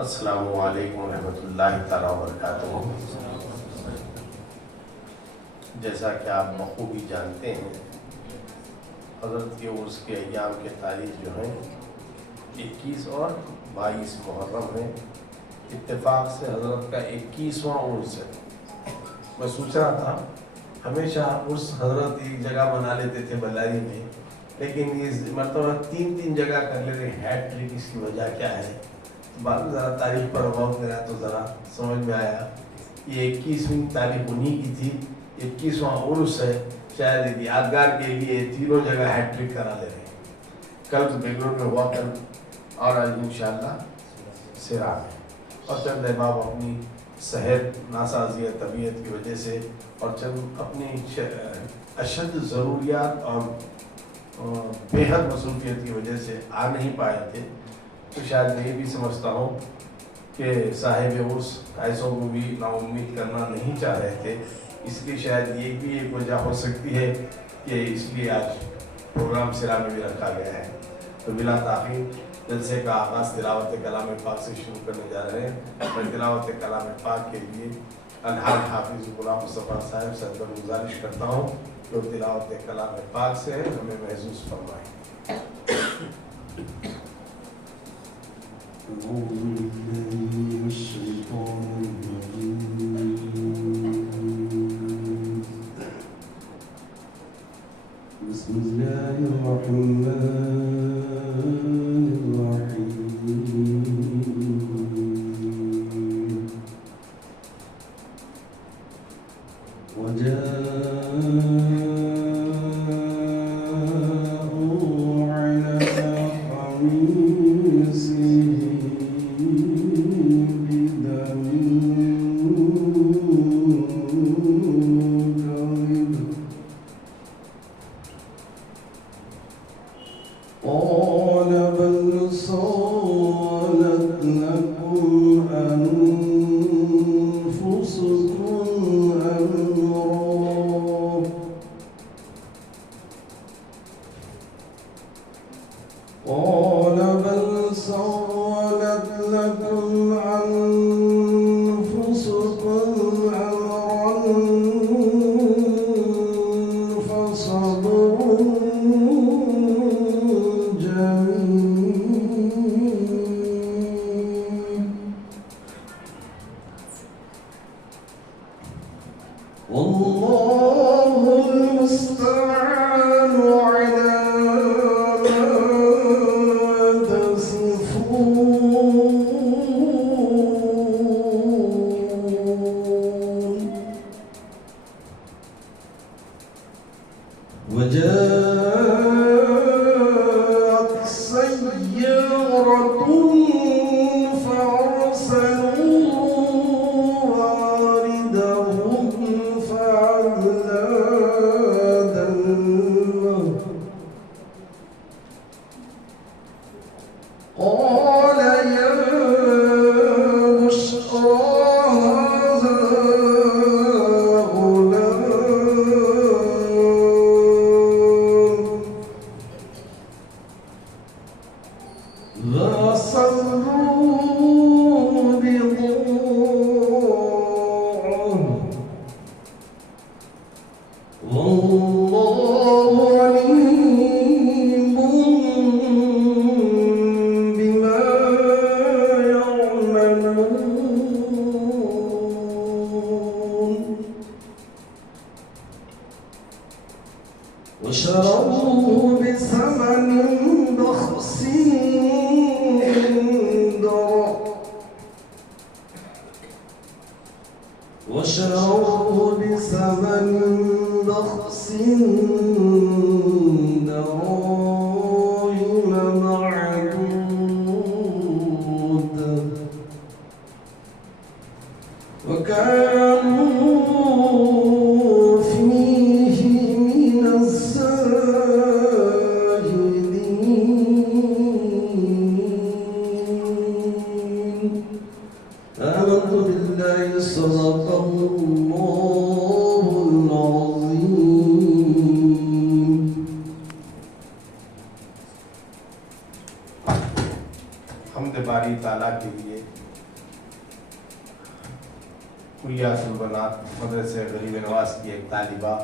السلام علیکم ورحمۃ اللہ تعالیٰ وبرکاتہ۔ جیسا کہ آپ بخوبی جانتے ہیں، حضرت کے عرس کے ایام کے تاریخ جو ہیں 21 اور 22 محرم ہے۔ اتفاق سے حضرت کا 21واں عرس ہے۔ میں سوچ رہا تھا ہمیشہ عرس حضرت ایک جگہ بنا لیتے تھے بلاری میں، لیکن اس مرتبہ تین جگہ کر لے رہے۔ ہیٹ ٹرک اس کی وجہ کیا ہے؟ بعد میں ذرا تاریخ پر غور کرا تو ذرا سمجھ میں آیا یہ 21ویں تاریخ انہی کی تھی، 21واں عرس ہے۔ شاید یادگار کے لیے تینوں جگہ ہیٹ ٹرک کرا لے رہے ہیں۔ کل بنگلور میں ہوا کل، اور آج انشاءاللہ سرا میں، اور چند احباب اپنی صحت ناسازی طبیعت کی وجہ سے اور چند اپنی اشد ضروریات اور بے حد مصروفیت کی وجہ سے آ نہیں پائے تھے۔ تو شاید میں یہ بھی سمجھتا ہوں کہ صاحب عرس ایسوں کو بھی نا امید کرنا نہیں چاہ رہے تھے، اس لیے شاید یہ بھی ایک وجہ ہو سکتی ہے کہ اس لیے آج پروگرام سرا میں بھی رکھا گیا ہے۔ تو بلا تاخیر جلسے کا آغاز تلاوت کلام پاک سے شروع کرنے جا رہے ہیں۔ میں تلاوت کلام پاک کے لیے الحاج حافظ غلام مصطفیٰ صاحب سے گزارش کرتا ہوں جو تلاوت کلام پاک سے ہمیں محسوس فرمائیں۔ بسم الله الرحمن الرحيم وجاءوا على قميصه بدم كذب قال بل سولت لكم أنفسكم أمرا قال بل سولت لكم أنفسكم أمرا فصبر والله المستعان على ما تصفون وجاءت سيارة فأرسلوا واردهم فأدلى دلوه قال يا بشرى هذا غلام غسلوا بضاعه والله عليم بما يعملون وشروه بثمن بخس وشروه بثمن بخس دراهم معدودة وكانوا فيه من الزاهدين آمنت بالله صدق الله العظيم حمد باری ताला के लिए कुलियातुल बनात मदरसे गरीब नवाज की एक तालिबा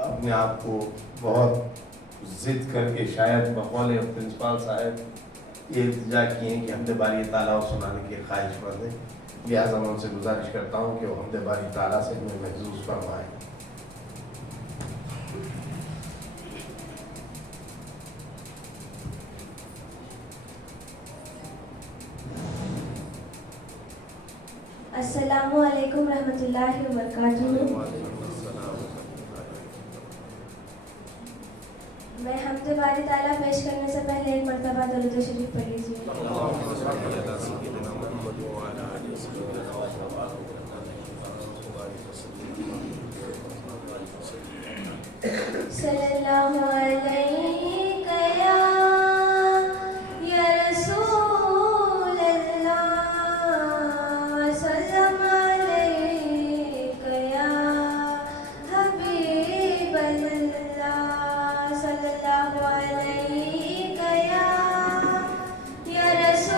अपने आप को बहुत ज़िद करके शायद बकौल प्रिंसिपल साहब ये इल्तिजा किए हैं कि हमदे बारी ताला सुनाने की ख्वाहिशमंद है, लिहाजा मैं उनसे गुजारिश करता हूँ कि वो हमदे बारी ताला से हमें महसूस फरमाएँ। अस्सलामु अलैकुम रहमतुल्लाहि व बरकातुहू। मैं हमदे बारी ताला पेश करने से पहले एक मरतबा दरूद शरीफ पढ़ लीजिए। सल्लल्लाहु अलैहि या रसूल अल्लाह व सल्लम अलैका या हबीब अल्लाह। सल्लल्लाहु अलैहि या रसूल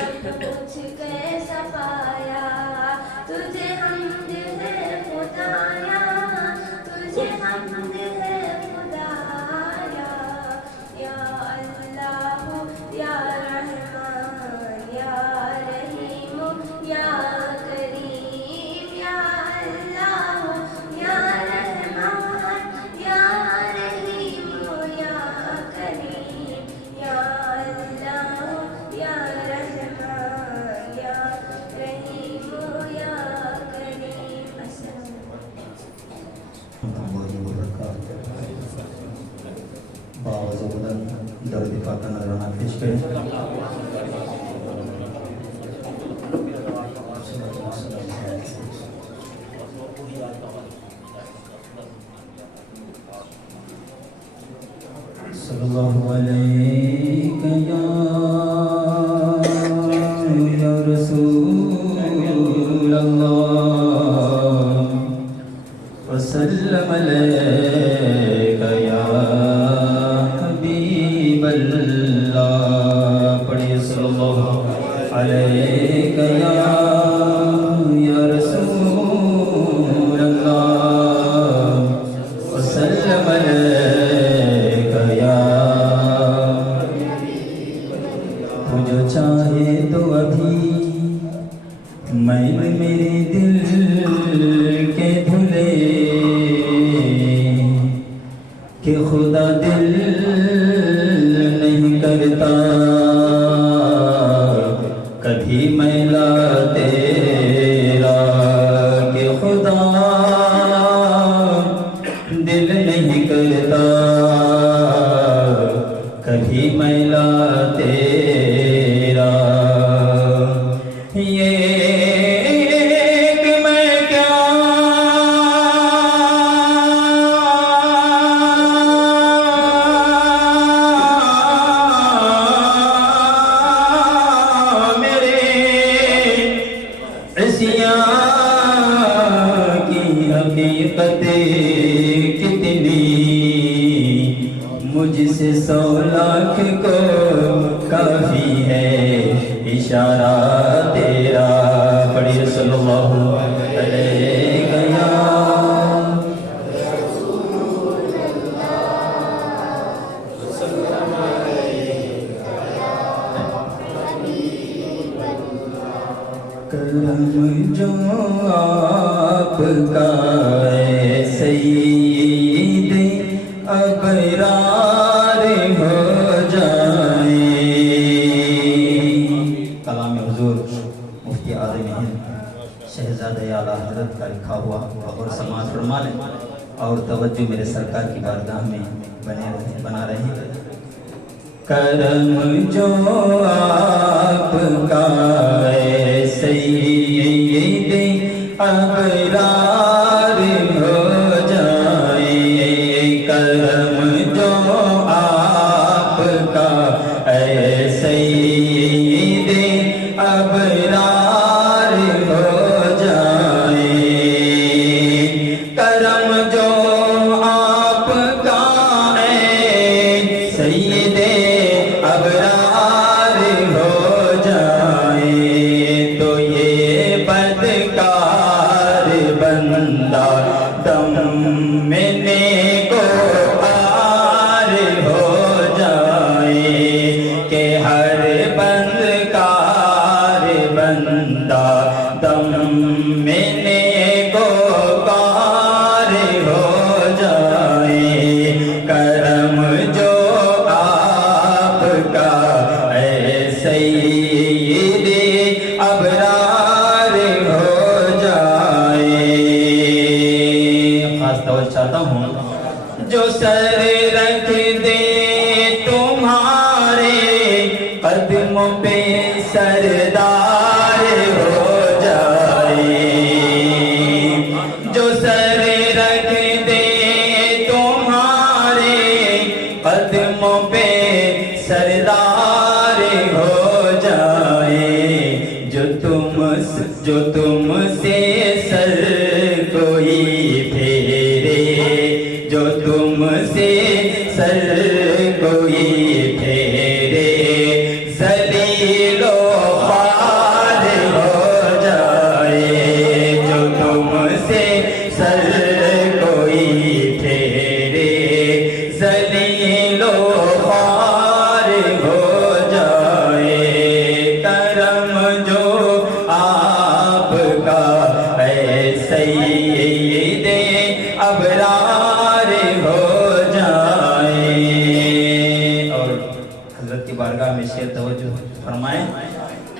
सब कुछ कैसा पाया, तुझे हमद है खुदाया, तुझे हमद है खुदाया। या अल्लाह या रहमान या रहीम या करीम, या अल्लाह या रहमान या रहीम या करीम, या अल्लाह या रहमान या रहीम या करीम। बावज़ बुलंद दर्द फाका नजराना पेश करें। सल्लल्लाहु अलैहि या रसूल अल्लाह वसल्लम अलैका या हबीब अल्लाह। पढ़िए सल्लल्लाहु अलैका या रसूल अल्लाह वसल्लम अलैका या। तू जो चाहे तो अभी मैंने मेरे दिल के धुले कि खुदा दिल नहीं करता कभी मैला तेरा, कि खुदा दिल नहीं करता कभी मैला तेरा। ये कि मैं क्या मेरे इस्यां की हकीकत कितनी, मुझसे 100 लाख को काफी है इशारा तेरा। पढ़िए सल्लल्लाहु अलैहि या करम जो आपका है सईद अबरार हो जाए। कलाम हुजूर मुफ्ती आज़म हिंद शहजादे आला हज़रत का लिखा हुआ और समाज फरमा लें और तवज्जो मेरे सरकार की बारगाह में बना रहे। करम जो आपका है सईद अबरार हो जाए। करम जो आपका है सईद अबरार हो जाए। करम जो आपका है सईद अबरार हो जाए, तो ये बदकार बंदा दम में को पार हो जाए, कि हर बंदकार बंदा दम में को पार हो जाए। करम जो आपका है सईद अबरार हो जाए। खास तवज्जो चाहता हूँ, जो सर रख दे तुम्हारे कदमों पे सरदार हो जाए। जो सर रख दे तुम्हारे कदमों पे सरदार हो जाए। जो तुमसे सर कोई फेरे, जो तुमसे सर कोई फेरे, ज़लीलो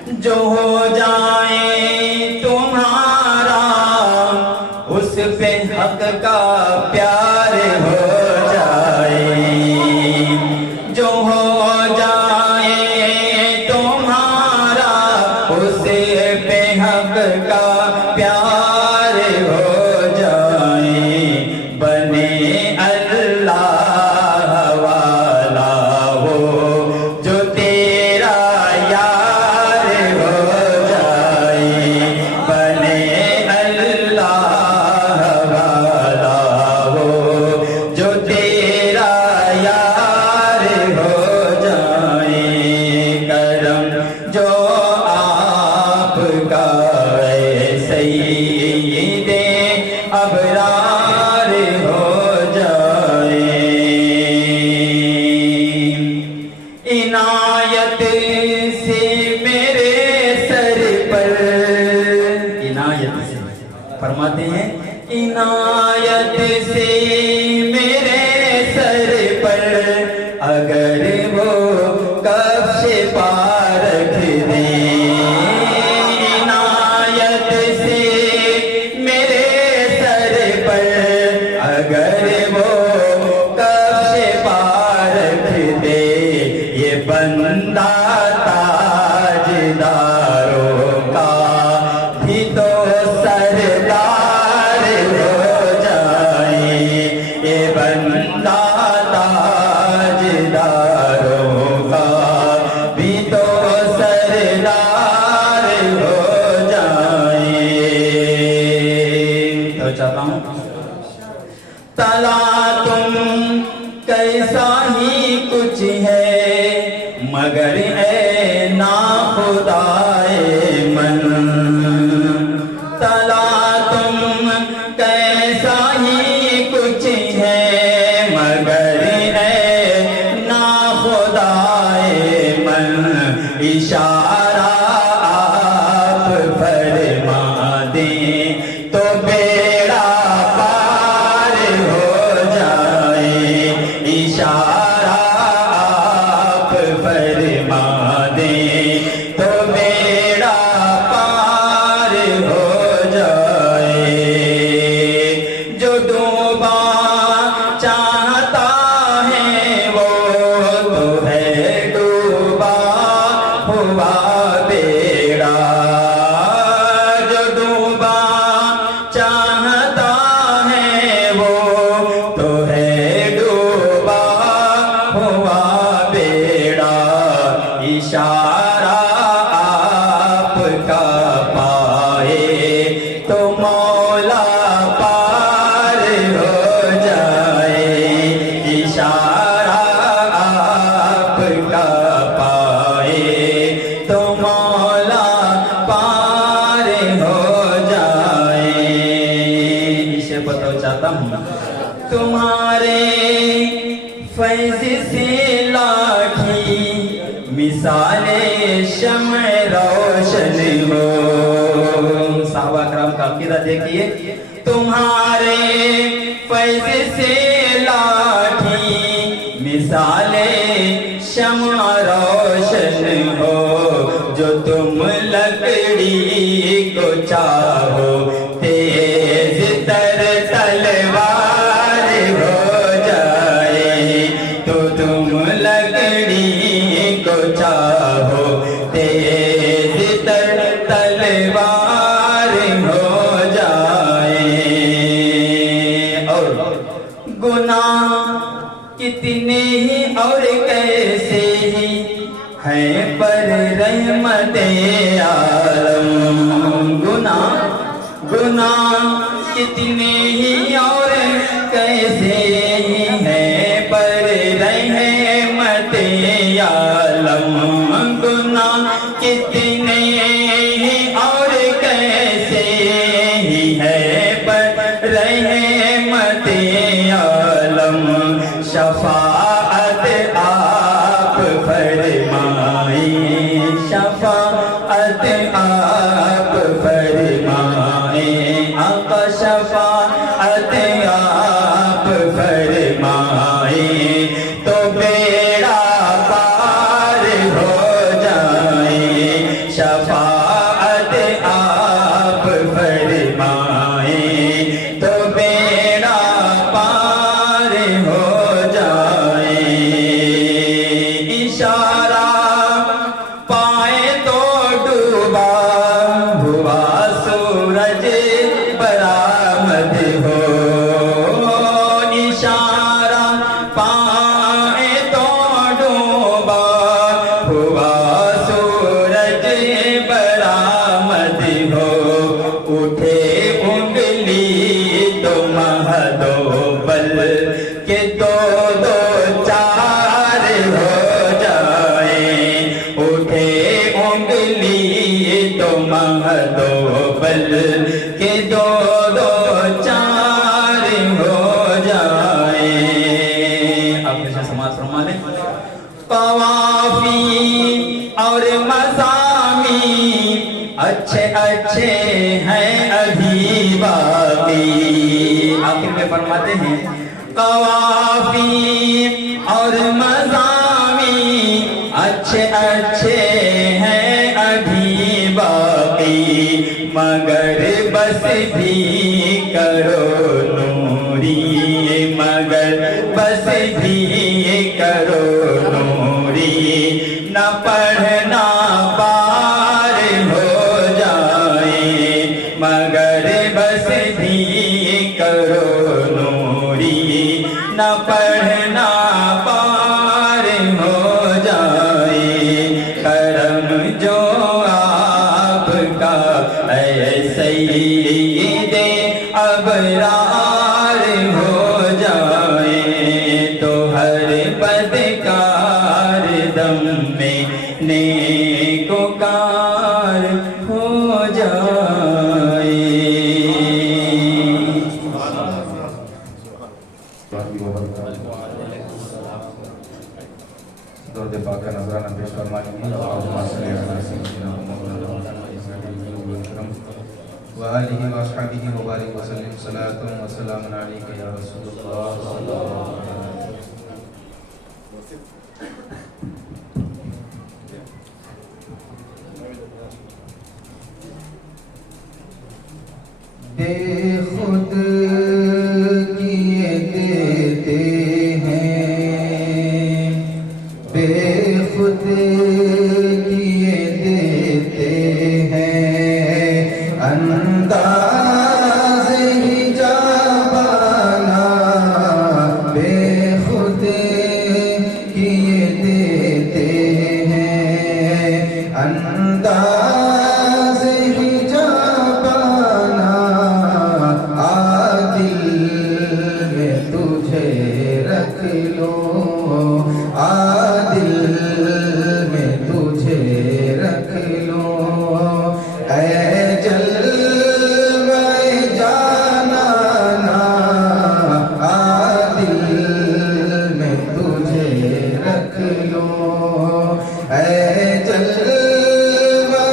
जो हो जाए तुम्हारा उस पे हक का प्यार हो जाए, जो हो जाए तुम्हारा उस पे हक का प्यार हो जाए, बने अल्लाह वाला वो जो तेरा यार हो जाए, बने अल्लाह वाला वो जो तेरा यार हो जाए, करम जो आपका सईदे अबरार हो जाए, इनायत से मेरे सर पर, इनायत से फरमाते हैं, इनायत से मेरे सर पर अगर वो कब्ज़ पा रख दे, इनायत से मेरे सर पर अगर वो कब्ज़ पा रख दे, ये बंदा ताजदारों का भी तो सरदार हो जाए, ये बंदा ताजदारों का भी तो सरदार हो जाए। तो चाहता हूँ तला तुम कैसा ही कुछ है मगर ए ना खुदाए मन, तला तुम कैसा ही कुछ है मगर ए ना खुदाए मन, इशारा आप फरमा दें तो बेड़ा पार हो जाए, इशारा आप फरमा दें तो बेड़ा पार हो जाए, जो डूबा चाहता है वो तो है डूबा हुआ बेड़ा, जो डूबा चाहता है वो तो है डूबा हुआ बेड़ा, इशारा आपका पाए तो मौला पार हो जाए, इशारा आपका पाए तो मौला पार हो जाए। इसे बताओ चाहता हूँ तुम्हारे फैज़ से लाठी मिसाले शम्अ रोशन हो, साहबा करम का अकीदा देखिए, तुम्हारे फैज़ से लाठी मिसाले शम्अ रोशन हो, जो तुम लकड़ी को चाहो तेज तर तलवार हो जाए, तो तुम लकड़ी को चाहो तेज तर तलवार हो जाए, और गुनाह कितने ही और कैसे ही हैं पर रहमते आलम, गुनाह गुनाह कितने ही और कैसे ही हैं पर रहमते आलम, गुनाह कितने ही और कैसे ही है पर रहमते आलम, शफाअत आप फरमाए, शफाअत आप फरमाए, आका शफाअत आप फरमाए तो बेड़ा पार हो जाए, शफाअत आप फरमाएं तो बेड़ा पार हो जाए। इशारा पाए तो डूबा हुआ सूरज बरामद हो। इशारा पाए तो डूबा हुआ सूरज बरामद हो। उठे उंगली तो महदो बल के दो दो चार हो जाए। उठे उंगली तो महदो बल के दो दो चार हो जाए। अब जैसे समाज फरमा लें। कवाफी और मसामी अच्छे अच्छे हैं अभी बाकी। आखिर में फरमाते हैं कवाफी और मसामी अच्छे अच्छे हैं अभी बाकी। मगर बस भी करो नूरी, मगर बस भी करो नूरी, न पढ़ना पार हो जाए। मगर बस भी करो नूरी, न पढ़ना पार हो जाए। करम जो आपका ऐसे ही दे अबरार हो जाए तो हर बदकार दम में नेकोकार हो जाए। दर्द पाक का नजराना पेश फरमाएंगे। वालिहि व अस्हाबिहि व बारिक वसल्लिम सलातun व सलाmun अलैका या रसूलल्लाह सल्लल्लाहु अलैहि वसल्लम। बेखुद किए देते हैं, बेखुद किए देते हैं, अंदाज़ ही जाबाना बेखुद किए देते हैं, अंदाज़ ही जाबाना आदिल में तुझे रख लो, आदिल में तुझे रख लो। ऐ जलवे जानाना आदिल में तुझे रख लो। ऐ जलवे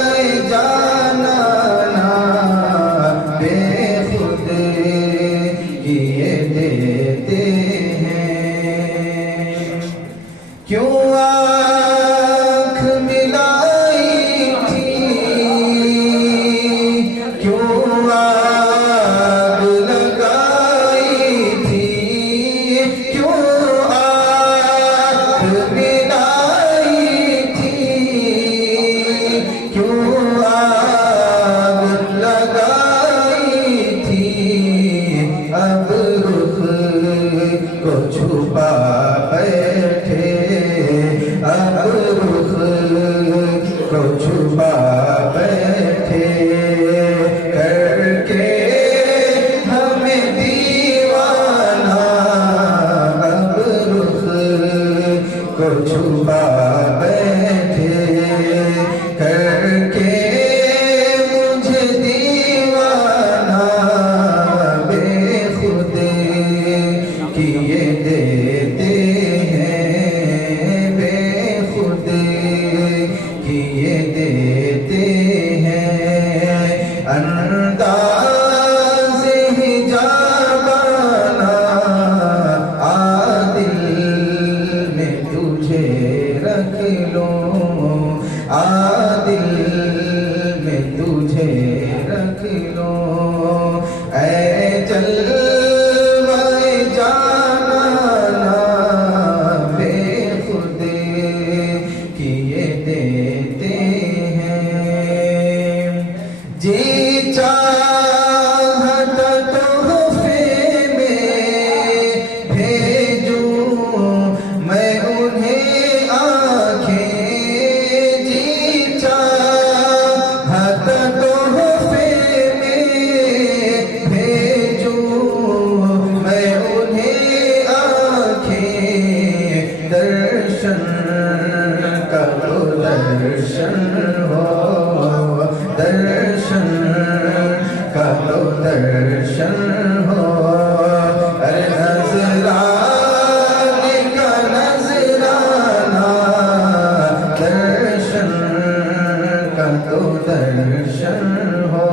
تو درشن ہو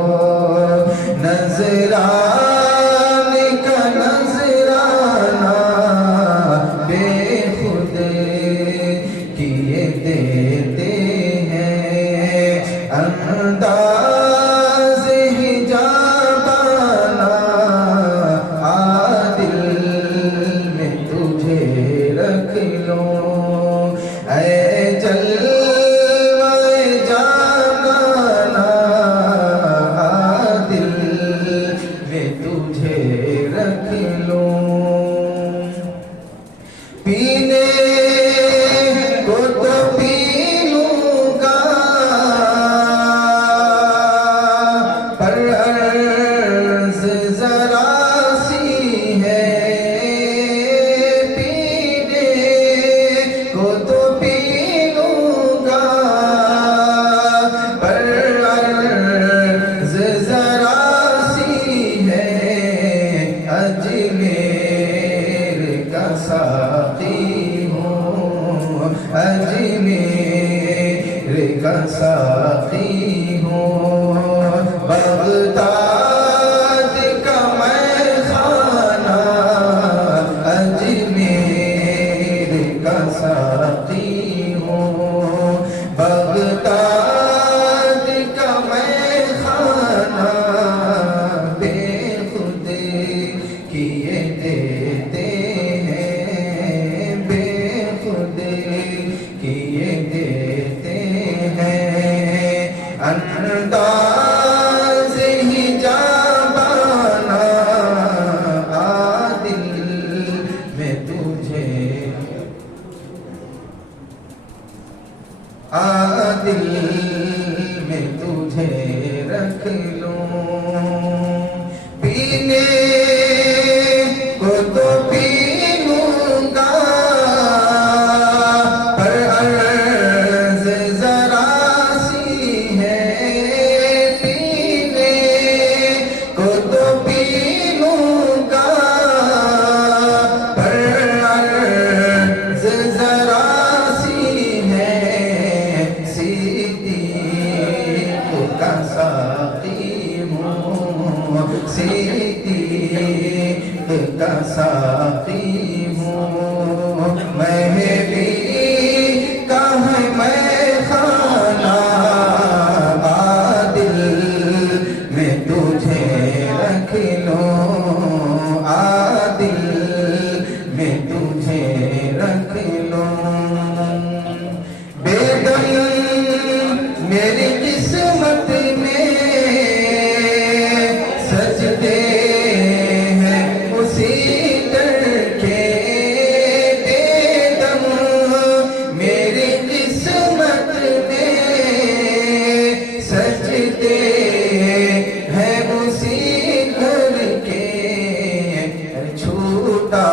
نظرانے کا نظرانہ بے خود کیے دیتے ہیں انداز حجابانہ عادل میں تجھے رکھ لوں اے جلوہ جانانا عادل میں تجھے رکھ لوں پینے کو تو پی لوں گا پر عرض ذرا سی ہے پینے کو تو پی لوں گا پر عرض ذرا سی ہے اجمیر کا ساقی ہوں اجمیر کا ساقی ہوں بغداد کا میں خانہ اجمیر کا ساقی ہوں بغداد کا میں خانہ بے خود کیے دیتے ہیں بے خود کیے دیتے ہیں انداز حجابانہ عادل میں تجھے عادل میں تجھے رکھ لوں پینے کو تو پی لوں گا پر عرض ذرا سی ہے پینے کو تو پی لوں گا پر عرض ذرا سی ہے صدیق کا ساقی ہوں صدیق کا ساقی ہوں مہدی کا ہے میں خانہ عادل میں تجھے رکھ لوں عادل میں تجھے رکھ لوں بے دم میری قسمت میں سجدے ہیں اسی در کے بے دم میری قسمت میں سجدے ہیں اسی در کے چھوٹا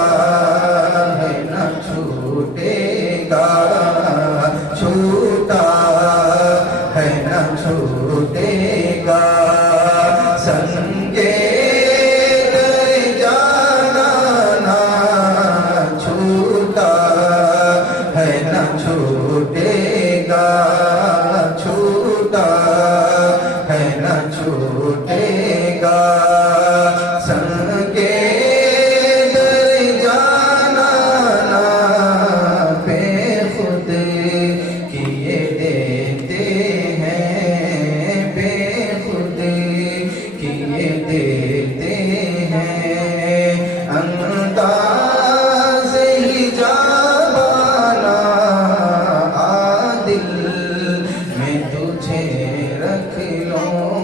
ہے نہ چھوٹے گا چھوٹا ہے نہ چھوٹے گا سنگے در جانانا چھوٹا ہے نہ چھوٹے گا چھوٹا ہے نہ چھوٹے گا سنگے در جانانا بے خود کیے دیتے ہیں بے خود کیے دیتے ہیں انداز حجابانہ عادل میں تجھے رکھ لوں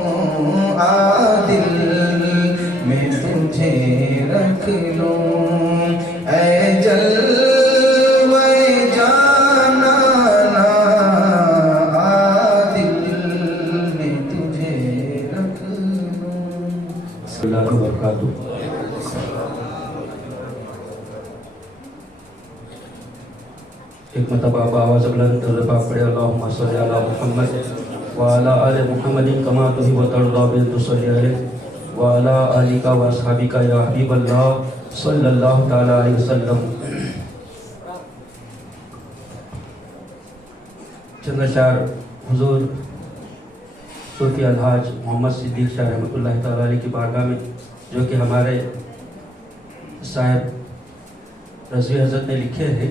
عادل میں تجھے رکھ لوں اے جلوہ جانانا عادل میں تجھے رکھ لوں بسم اللہ وبرکاتہ. ایک مرتبہ آواز بلند درود پاک پڑھے اللہم صلی علی محمد وعلی آل محمد کما تحب و ترضی بن تصلی علیہ وعلی آلک و اصحابک یا حبیب اللہ صلی اللہ تعالی علیہ وسلم. چند اشعار حضور सूफी अलहाज मोहम्मद सिद्दीक शाह रहमतुल्लाह ताला अलैह की बारगाह में, जो कि हमारे साहब रज़वी हज़रत ने लिखे हैं।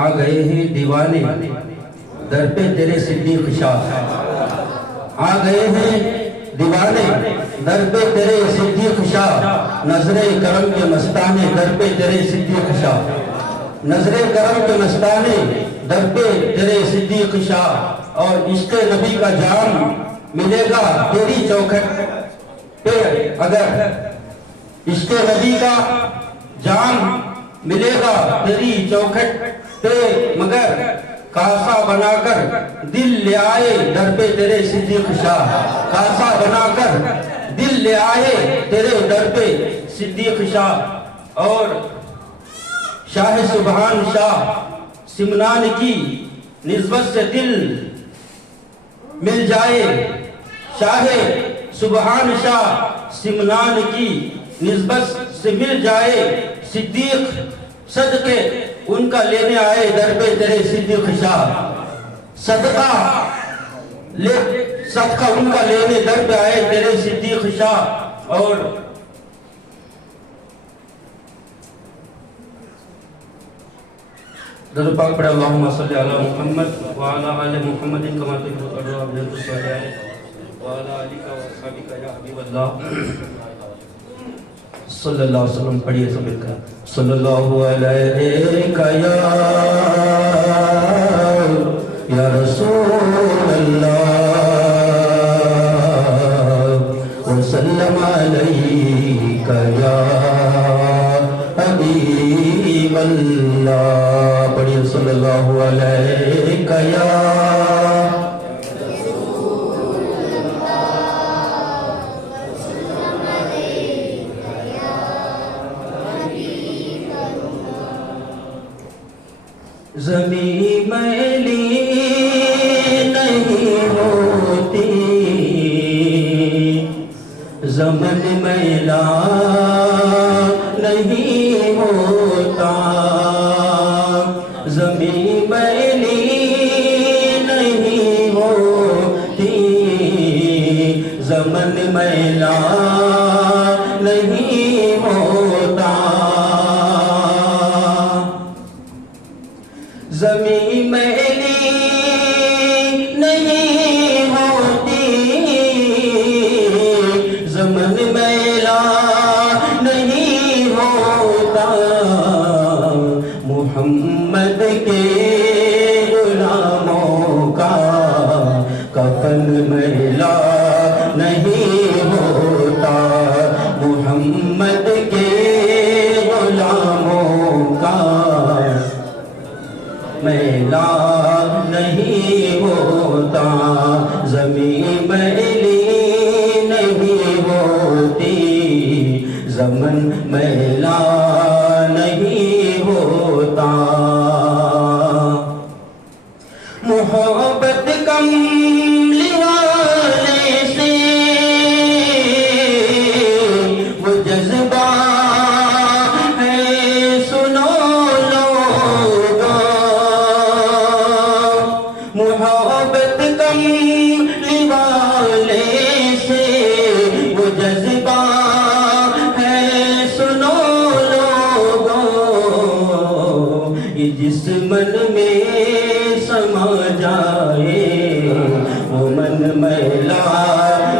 आ गए हैं दीवाने दर पे तेरे सिद्दीक शाह, आ गए हैं दीवाने दर पे तेरे सिद्दीक शाह, नजरे करम के मस्ताने दर पे तेरे सिद्दीक शाह, नजरे करम के मस्ताने दर पे तेरे सिद्दीक शाह। और इश्क़ नबी का जाम मिलेगा तेरी चौखट पे, अगर इश्क़ नबी का जाम मिलेगा तेरी चौखट पे, मगर कासा बनाकर दिल ले आए दर पे तेरे सिद्दीक शाह, कासा बनाकर दिल ले आए तेरे दर पे सिद्दीक शाह। और शाह सुबहान शाह सिमनान की निस्बत से दिल मिल जाए, शाह सुबहान शाह सिमनान की निस्बत से मिल जाए, सिद्दीक सदके उनका लेने आए दर पे तेरे सिद्दीक शाह, सदका उनका लेने दर पे आए तेरे सिद्दीक शाह। और दरूद पाक पढ़े अल्लाहुम्मा सल्ली अला मुहम्मद व अला आलि मुहम्मदिन कमा तुहिब्बु व अला आलिका व अस्हाबिका या हबीबल्लाह सल्लल्लाहु अलैहि वसल्लम। पढ़िए सब मिलकर सल्लल्लाहु अलैका या रसूलल्लाह व सल्लम अलैका या हबीबल्लाह। पढ़िए सल्लल्लाहु अलैका या ज़मीं मैली नहीं होती, ज़मन मैला नहीं होता, ज़मीं मैली नहीं होती, ज़मन मैला नहीं होता, ज़मीं मैली नहीं होती, ज़मन मैला नहीं होता, मुहम्मद के गुलामों का कफन मैला नहीं होता, मुहम्मद के गुलामों का मैला नहीं होता, ज़मीं मैली नहीं होती, ज़मन मैला नहीं होता। मोहब्बत कमली वाले से वो जज्बा है सुनो लोगो, मोहब्बत कमली वाले से वो जज्बा है सुनो लोगो, ये जिस मन में समा जाए वो मन मैला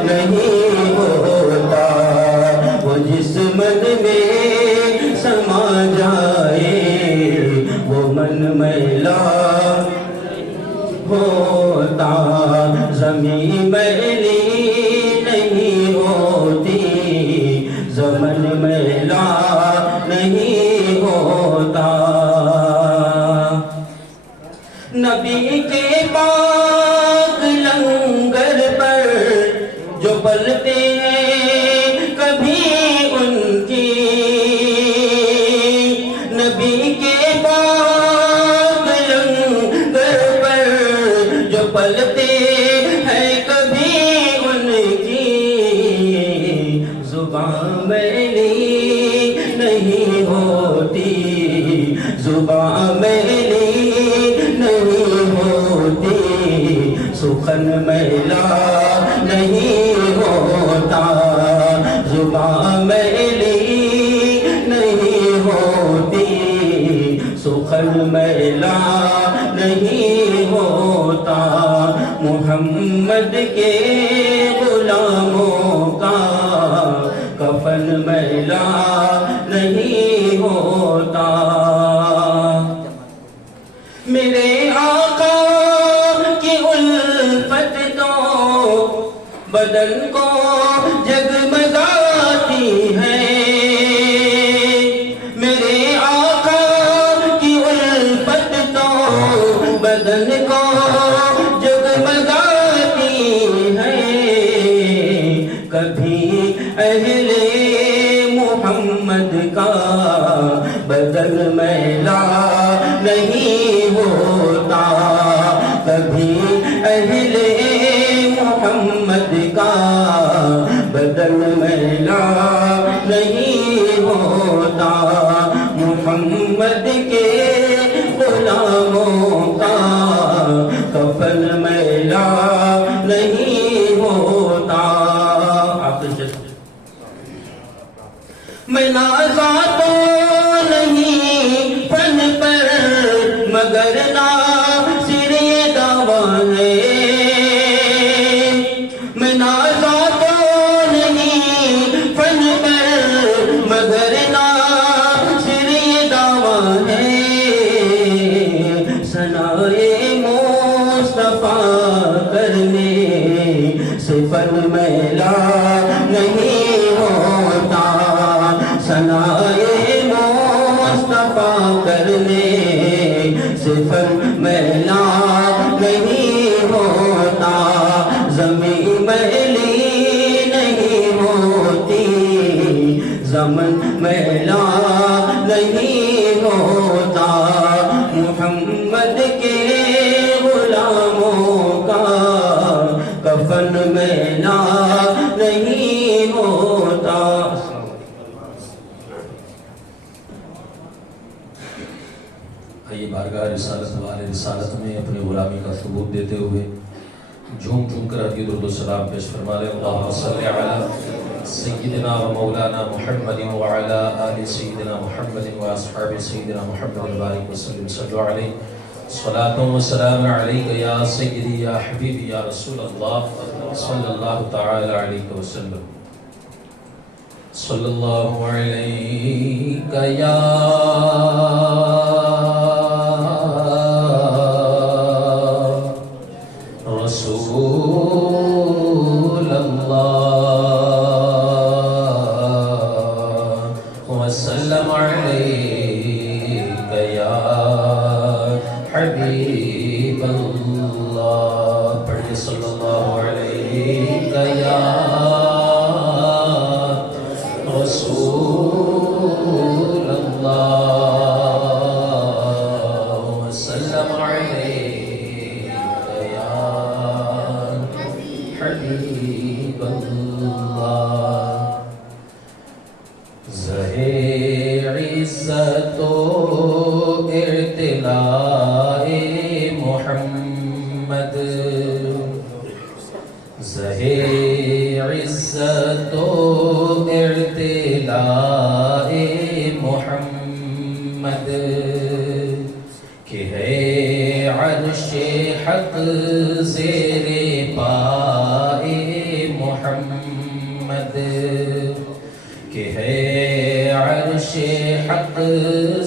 नहीं होता, वो जिस मन में समा जाए वो मन मैला होता, ज़मीं मैली नहीं होती, ज़मन मैला नहीं होता। नबी के पाक लंगर पर जो पलते हैं कभी उनकी, नबी के पाक लंगर पर जो पलते हैं कभी उनकी, ज़ुबान मैली नहीं होती, ज़ुबान मैली नहीं होती, سخن میلا نہیں ہوتا زبان میلی نہیں ہوتی سخن میلا نہیں ہوتا محمد کے غلاموں کا کفن میلا نہیں ہوتا میرے آقا کی الفت تو بدن کو جگمگاتی ہے میرے آقا کی الفت تو بدن کو جگمگاتی ہے کبھی اہل محمد کا بدن میلا نہیں ہوتا کبھی اہل محمد کا بدن میلا نہیں ہوتا محمد کے غلاموں کا کفن میلا نہیں ہوتا میں نازا تو نہیں فن پر مگر ناصر یہ دعویٰ ہے میں نازا تو نہیں فن پر مگر ناصر یہ دعویٰ ہے ثنائے مصطفیٰ کرنے سے فن میلا نہیں ہوتا ثنائے مصطفیٰ کرنے سے فن میلا نہیں ہوتا زمین میلی نہیں ہوتی زمن میلا نہیں ہوتا محمد کے غلاموں کا کفن میلا نہیں ہوتا آئیے بارگاہ رسالت والے رسالت میں اپنے غلامی کا ثبوت دیتے ہوئے جھوم جھوم کر عقید و سلام پیش فرما لیں اللہم صلی علی سیدنا و مولانا محمد وعلا آل سیدنا محمد و اصحاب سیدنا محمد بارک وسلم صلی علیہ صلاة و سلام علیک یا سیدی یا حبیبی یا رسول اللہ صلی اللہ تعالی علیہ وسلم صلی اللہ علیک یا رسول اللہ وسلم علیک یا حبیب اللہ پڑھئے صلی اللہ علیک یا رسول اللہ وسلم علیک یا حبیب اللہ زہر عزت و ارتلاء محمد زہر عزت و ارتلاء محمد کہ ہے عرش حق زیر پائے محمد کہ ہے عرش حق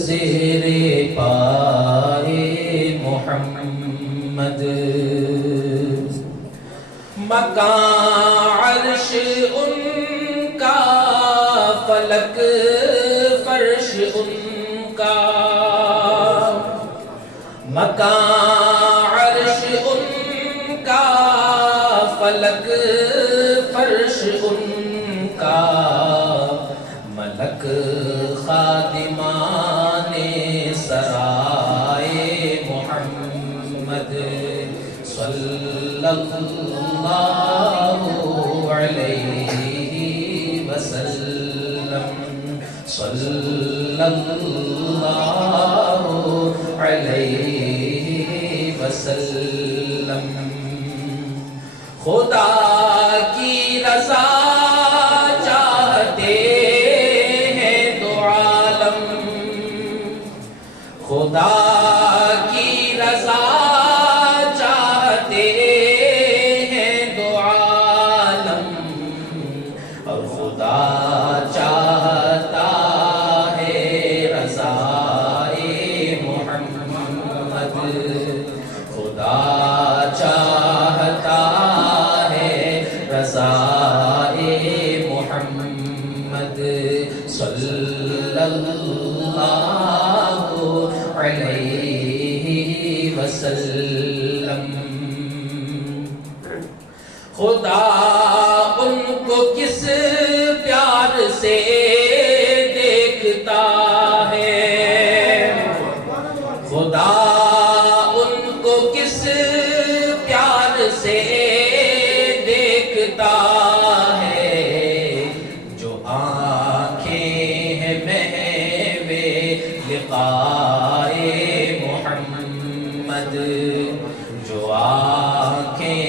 زیر پائے محمد مکان عرش ان کا فلک فرش ان کا مکان عرش ان کا فلک فرش ان کا ملک خادمان سرائے محمد صلی اللہ علیہ وسلم صلی اللہ علیہ وسلم خدا کی رضا چاہتے ہیں دو عالم، خدا کی رضا چاہتے ہیں دو عالم، اور خدا چاہتا ہے رضائے محمد، خدا چاہتا ہے رضائے محمد صلی اللہ علیہ وسلم۔ خدا ان کو کس پیار سے دیکھتا ہے، خدا ان کو کس پیار سے دیکھتا ہے، جو آنکھیں ہیں محوے لقائے محمد، جو آنکھیں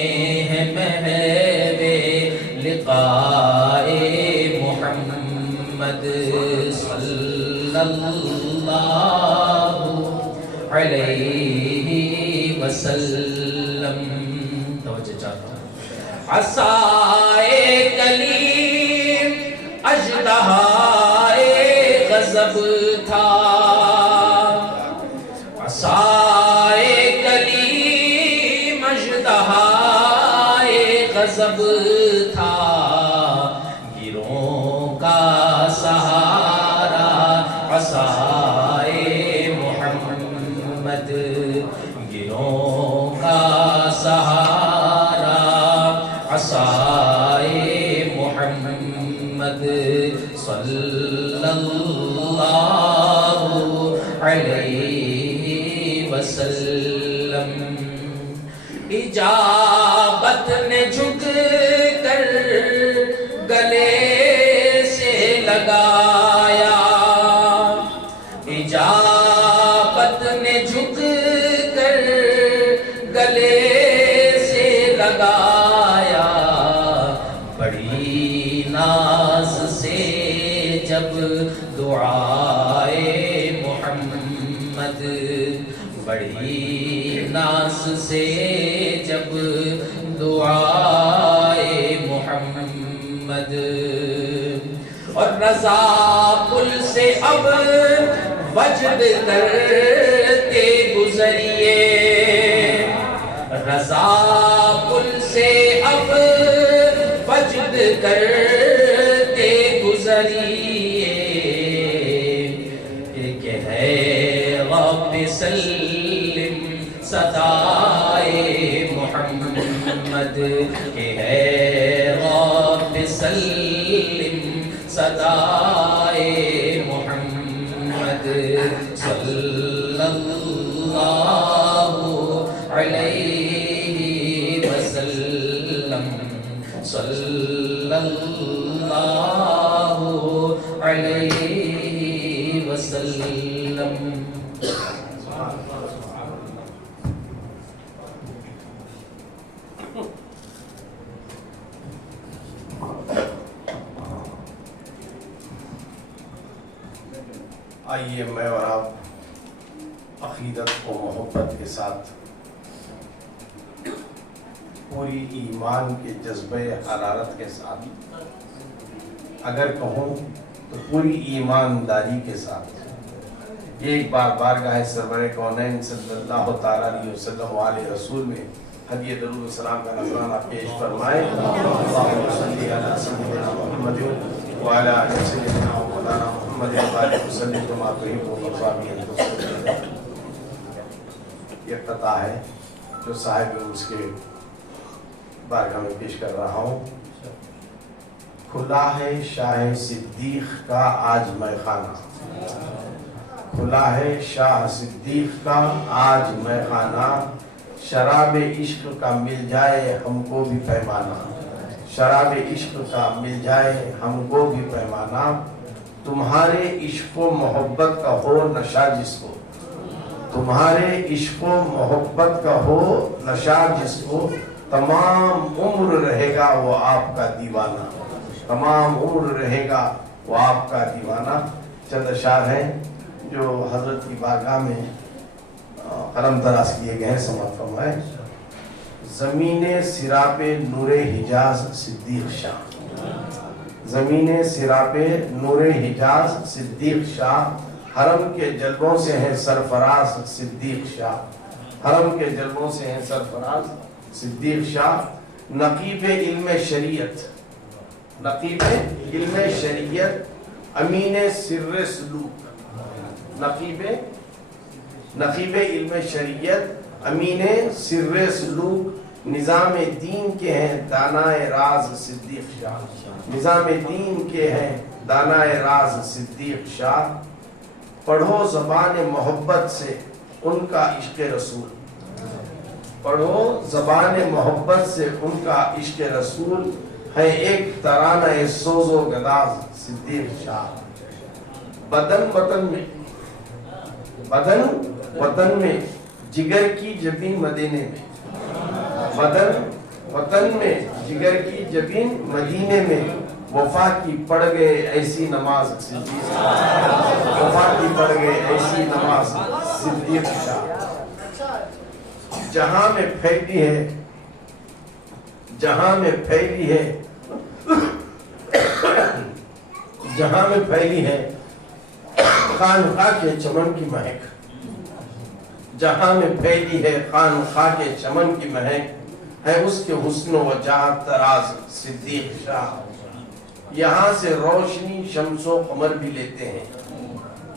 ہیں محوے لقائے محمد صلی اللہ علیہ وسلم۔ توجہ چاہتا ہوں۔ عصائے کلیم اژدہائے غضب تھا، عصائے کلیم اژدہائے غضب تھا، گیروں کا سہارا عصائے محمد، گیروں کا سہارا عصائے محمد صلی اللہ علیہ وسلم۔ اجابت نے جھک کر گلے سے لگایا، اجابت نے جھک کر گلے سے لگایا، بڑی ناز سے جب دعائے محمد، بڑی ناز سے جب دعائے محمد، اور رضا پل سے اب وجد کرتے گزریے، رضا پل سے اب وجد کرتے گزریے، کہ ہے رب سلم صدائے محمد، کہ ہے رب سلم صدائے محمد صلی اللہ علیہ وسلم، صلی اللہ علیہ وسلم۔ آئیے میں اور آپ عقیدت و محبت کے ساتھ پوری ایمان کے جذبہ حرارت کے ساتھ، اگر کہوں تو پوری ایمانداری کے ساتھ ایک بار بارگاہ سرور کونین صلی اللہ تعالیٰ علیہ وسلم والے رسول میں ہدیہ درود و سلام کا نذرانہ پیش فرمائے۔ اللہم صلی علی سیدنا محمد وعلی آل سیدنا مولانا محمد وبارک وسلم کما تحب و ترضی ان تصلی۔ یہ قطعہ ہے جو صاحب اس کے بارگاہ میں پیش کر رہا ہوں۔ کھلا ہے شاہ صدیق کا آج میخانہ، کھلا ہے شاہ صدیق کا آج میخانہ، شراب عشق کا مل جائے ہم کو بھی پیمانہ، شراب عشق کا مل جائے ہم کو بھی پیمانہ، تمہارے عشق و محبت کا ہو نشہ جس کو، تمہارے عشق و محبت کا ہو نشہ جس کو، तमाम उम्र रहेगा वो आपका दीवाना, तमाम उम्र रहेगा वो आपका दीवाना। चंद अशार हैं जो हजरत की बारगाह में कलम दराज किए गए हैं, समाअत फरमाए। ज़मीने सिरापे नूरे हिजाज सिद्दीक शाह, ज़मीने सिरापे नूरे हिजाज सिद्दीक शाह, हरम के जलबों से हैं सरफराज सिद्दीक शाह, हरम के जलबों से हैं सरफराज सिद्दीक शाह। नकीब इल्म शरीयत, नकीब इल्म शरीयत, अमीन सिर्र सलूक, नकीब इल्म शरीयत, अमीन सिर्र सलूक, निज़ाम दीन के हैं दानाए राज सिद्दीक शाह, निज़ाम दीन के हैं दानाए राज सिद्दीक शाह। पढ़ो ज़बान मोहब्बत से उनका इश्क़ रसूल, पढ़ो ज़बान मोहब्बत से उनका इश्क़ रसूल, है एक तराना सोज़ो गदाज सिद्दीक शाह। बदन वतन में, बदन वतन में, जिगर की जबीन मदीने में, बदन वतन में, जिगर की जबीन मदीने में, वफा की पढ़ गए ऐसी नमाज सिद्दीक शाह, वफा की पढ़ गए ऐसी नमाज सिद्दीक शाह। जहां में फैली है, जहां में फैली है, जहां में फैली है खानका के चमन की महक, जहां में फैली है खानका के चमन की महक, है उसके हुस्न व जहां तराज सिद्दीक शाह। यहाँ से रोशनी शम्सो कमर भी लेते हैं,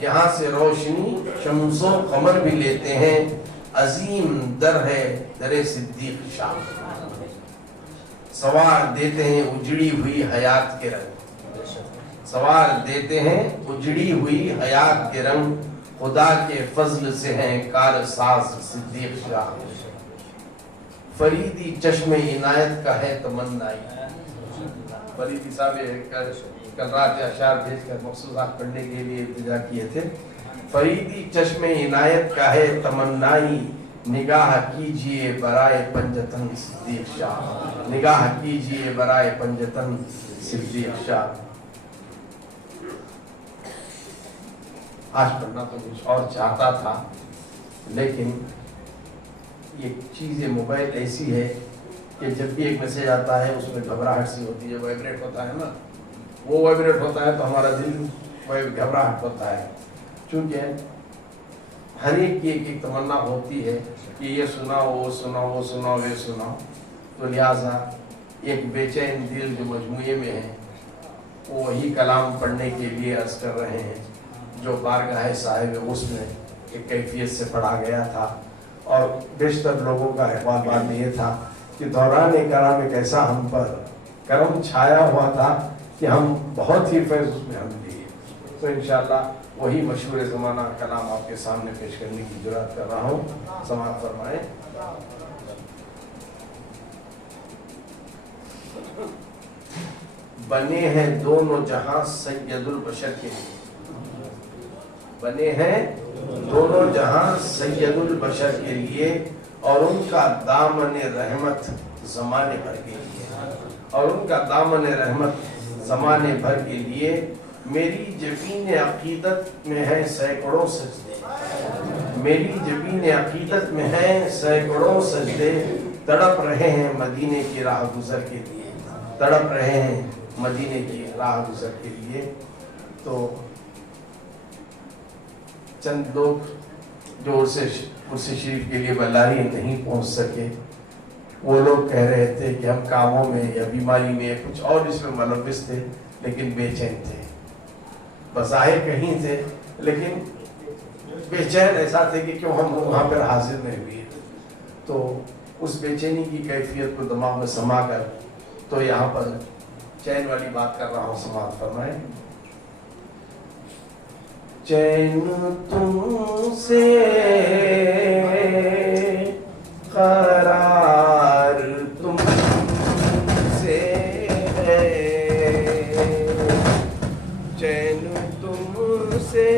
यहाँ से रोशनी शम्सो कमर भी लेते हैं, अजीम दर है दरे सिद्दीक शाह। सवार देते हैं उजड़ी हुई हयात के रंग, सवार देते हैं उजड़ी हुई हयात के रंग, खुदा के फजल से हैं कारसाज सिद्दीक शाह। फरीदी चश्मे इनायत का है तमन्नाई, फरीदी साहब कल रात अशार भेजकर मखसूसात पढ़ने के लिए इल्तिजा किए थे। फरीदी चश्मे इनायत का है तमन्नाई, निगाह कीजिए बराए पंजतन सिद्दीक शाह, निगाह कीजिए बराए पंजतन सिद्दीक शाह। आज पढ़ना तो कुछ और चाहता था, लेकिन ये चीज़ मोबाइल ऐसी है कि जब भी एक मैसेज आता है उसमें घबराहट सी होती है, वाइब्रेट होता है ना, वो वाइब्रेट होता है तो हमारा दिल घबराहट होता है। चूँकि हर एक की एक तमन्ना होती है कि ये सुनाओ, वो सुनाओ, वो सुनाओ, ये सुनाओ, तो लिहाजा एक बेचैन दिल जो मजमूए में है वो वही कलाम पढ़ने के लिए अर्ज कर रहे हैं जो बारगाह साहिब उसमें एक कैफियत से पढ़ा गया था। और बेशतर लोगों का अहवाल बाद ये था कि दौरान कराम एक ऐसा हम पर करम छाया हुआ था कि हम बहुत ही फैज़ उसमें हम लिए। तो इंशाअल्लाह वही मशहूर ज़माना कलाम आपके सामने पेश करने की जुर्रत कर रहा हूँ। समाअत फरमाएं। बने हैं दोनों जहां सैयदुल बशर के लिए, बने हैं दोनों जहां सैयदुल बशर के लिए, और उनका दामन रहमत ज़माने भर के लिए, और उनका दामन रहमत ज़माने भर के लिए। मेरी जबीन अकीदत में है सैकड़ों सजदे, मेरी जबीन अकीदत में है सैकड़ों सजदे, तड़प रहे हैं मदीने की राह गुज़र के लिए, तड़प रहे हैं मदीने की राह गुज़र के लिए। तो चंद लोग जो उर्से शरीफ के लिए बल्लारी नहीं पहुंच सके, वो लोग कह रहे थे कि हम कामों में या बीमारी में कुछ और इसमें मुलव्विस थे, लेकिन बेचैन थे। बज़ाहिर कहीं थे लेकिन बेचैन ऐसा थे कि क्यों हम वहाँ पर हाजिर नहीं हुए। तो उस बेचैनी की कैफियत को दिमाग में समा कर तो यहाँ पर चैन वाली बात कर रहा हूँ। समाअत फरमाएं। चैन तुमसे करार तुमसे है, चैन तुमसे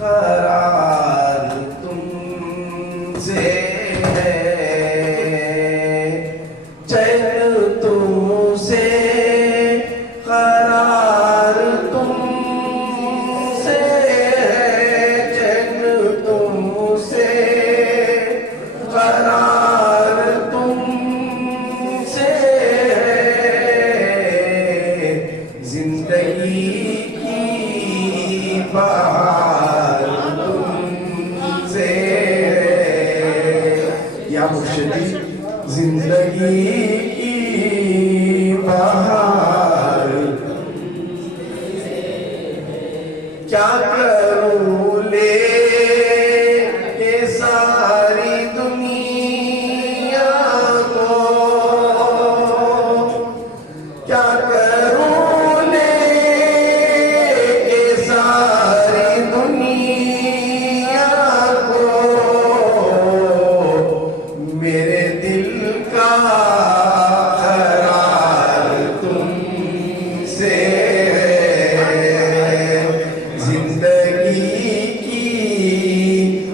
करार तुमसे है, زندگی کی بہار کیا کروں لے کے ساری دنیا کو کیا کروں لے کے ساری دنیا کو میرے دل کا قرار تم سے زندگی کی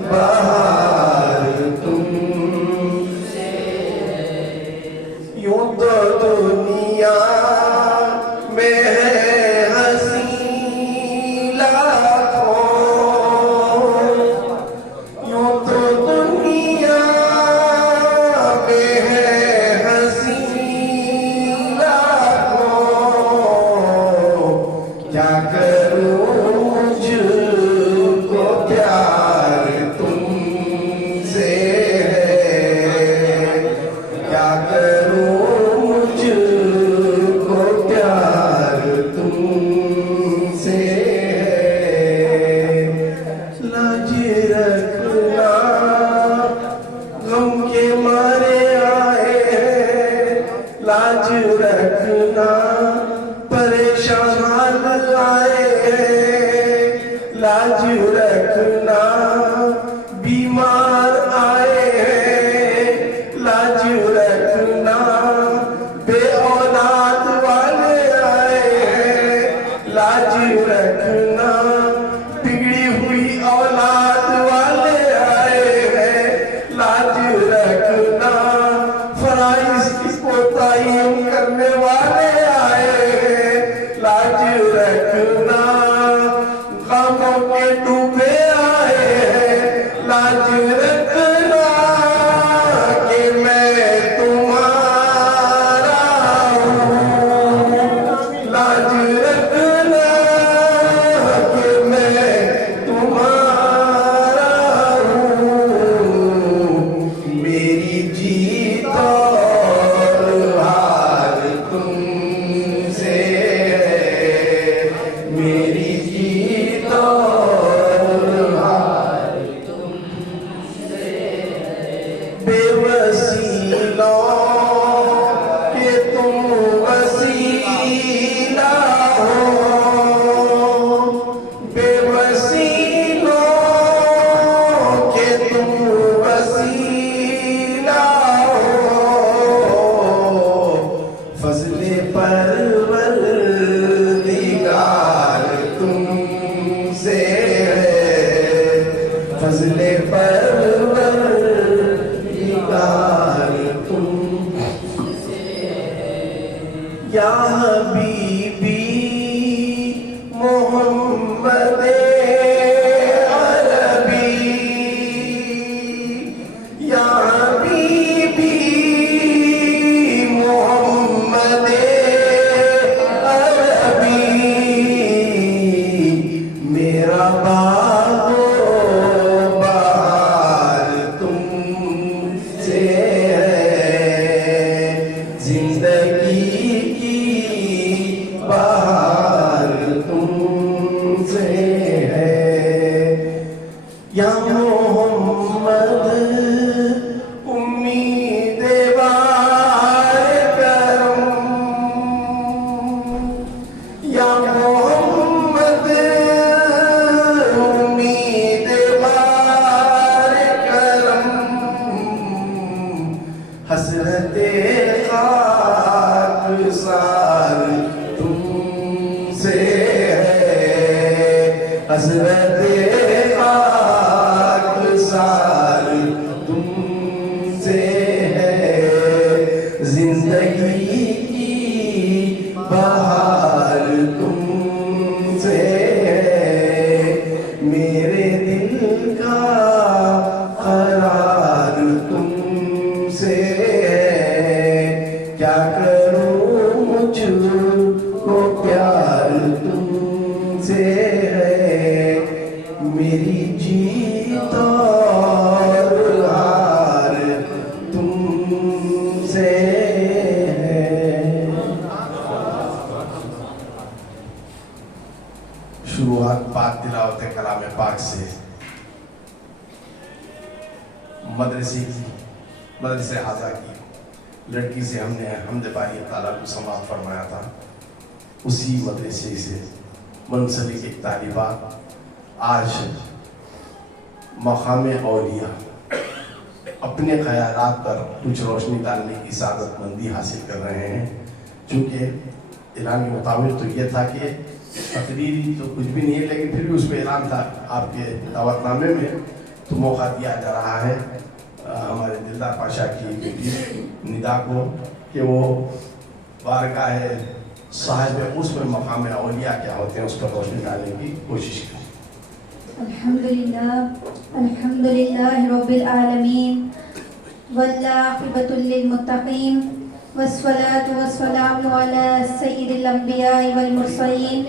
بہار تم یوں تو دنیا میں ہے ہنسی لاکھوں یوں تو دنیا میں ہے ہنسی لاکھوں کیا کروں مجھ کو پیار تم سے ہے کیا کروں مجھ کو پیار تم سے ہے لاج رکھنا غم کے مارے آئے ہیں لاج رکھنا پریشان حال آئے ہیں لاج رکھنا بیمار آئے ہیں لاج رکھنا بے اولاد والے آئے ہیں لاج رکھنا بگڑی ہوئی اولاد والے آئے ہیں لاج رکھنا فرائض کی کوتاہی کرنے والے آئے ہیں لاج رکھنا غموں کے ڈوبے آئے ہیں لاج رکھنا کہ میں تمہارا ہوں لاج رکھنا کہ میں تمہارا ہوں میری جیت اور ہار تم سے ہے میری جیت اور ہار بے وسیلوں کہ تم وسیلہ ہو بے وسیلوں کہ تم وسیلہ ہو فضل پروردگار تم سے ہے فضل پروردگار تم یا حبیبی محمد عربی یا حبیبی محمد عربی میرا باغ و بہار تم سے ہے زندگی کی بہار تم سے ہے یا محمد امید بار کرم یا محمد امید بار کرم حسرت خاک سار تم سے ہے حسرت خاک سار تم سے ہے زندگی کی بہار تم سے ہے میرے دل کا قرار تم سے ہے کیا کروں مجھ کو پیار تم سے ہے से शुरुआत पाक तिलावत कलाम पाक से मदरसे आज़ा की लड़की से हमने हमद बारी ताला को समाप्त फरमाया था। उसी मदरसे से मुनसलिक एक तालिबा आज मकाम औलिया अपने ख़यालात पर कुछ रोशनी डालने की सादतमंदी हासिल कर रहे हैं। चूँकि ऐलान के मुताबिक तो ये था कि तकरीरी तो कुछ भी नहीं है, लेकिन फिर भी उसमें ऐलान था आपके दावतनामे में, तो मौका दिया जा रहा है हमारे दिलदार पाशा की बेटी निदा को कि वो बारगाह साहिब उसमें मकाम औलिया क्या होते हैं उस पर रोशनी डालने की कोशिश करें। अल्हम्दुलिल्लाह रब्बिल आलमीन वल्लाक़िबतुल लिल-मुत्तक़ीन वस्सलातु वस्सलामु अला सय्यिदिल अंबिया'i वल मुरसलीन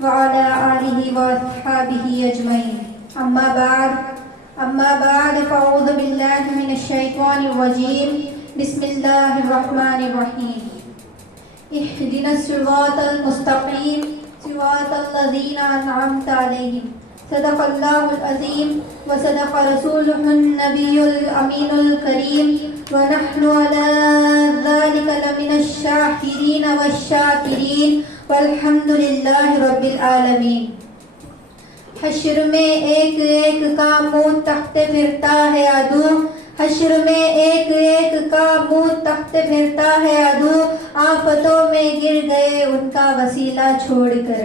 व अला आलिहि व अस्हाबिहि अजमईन। अम्मा बाद फ़अऊज़ु बिल्लाहि मिनश शैतानिर रजीम। बिस्मिल्लाहिर रहमानिर रहीम। इहदिनस सिरातल मुस्तक़ीम सिरातल लज़ीना अनअमता अलैहिम। सदक़ल्लाहुल अज़ीम व सदक़ रसूलुहुन नबियुल अमीनुल करीम व नहनु अला ज़ालिका लमिनश शाहिदीन वश्शाकिरीन वल्हम्दुलिल्लाहि रब्बिल आलमीन। हश्र में एक एक का मुँह तख्ते फिरता है अदू, हश्र में एक एक का मुँह तख्ते फिरता है अदू, आफतों में गिर गए उनका वसीला छोड़कर।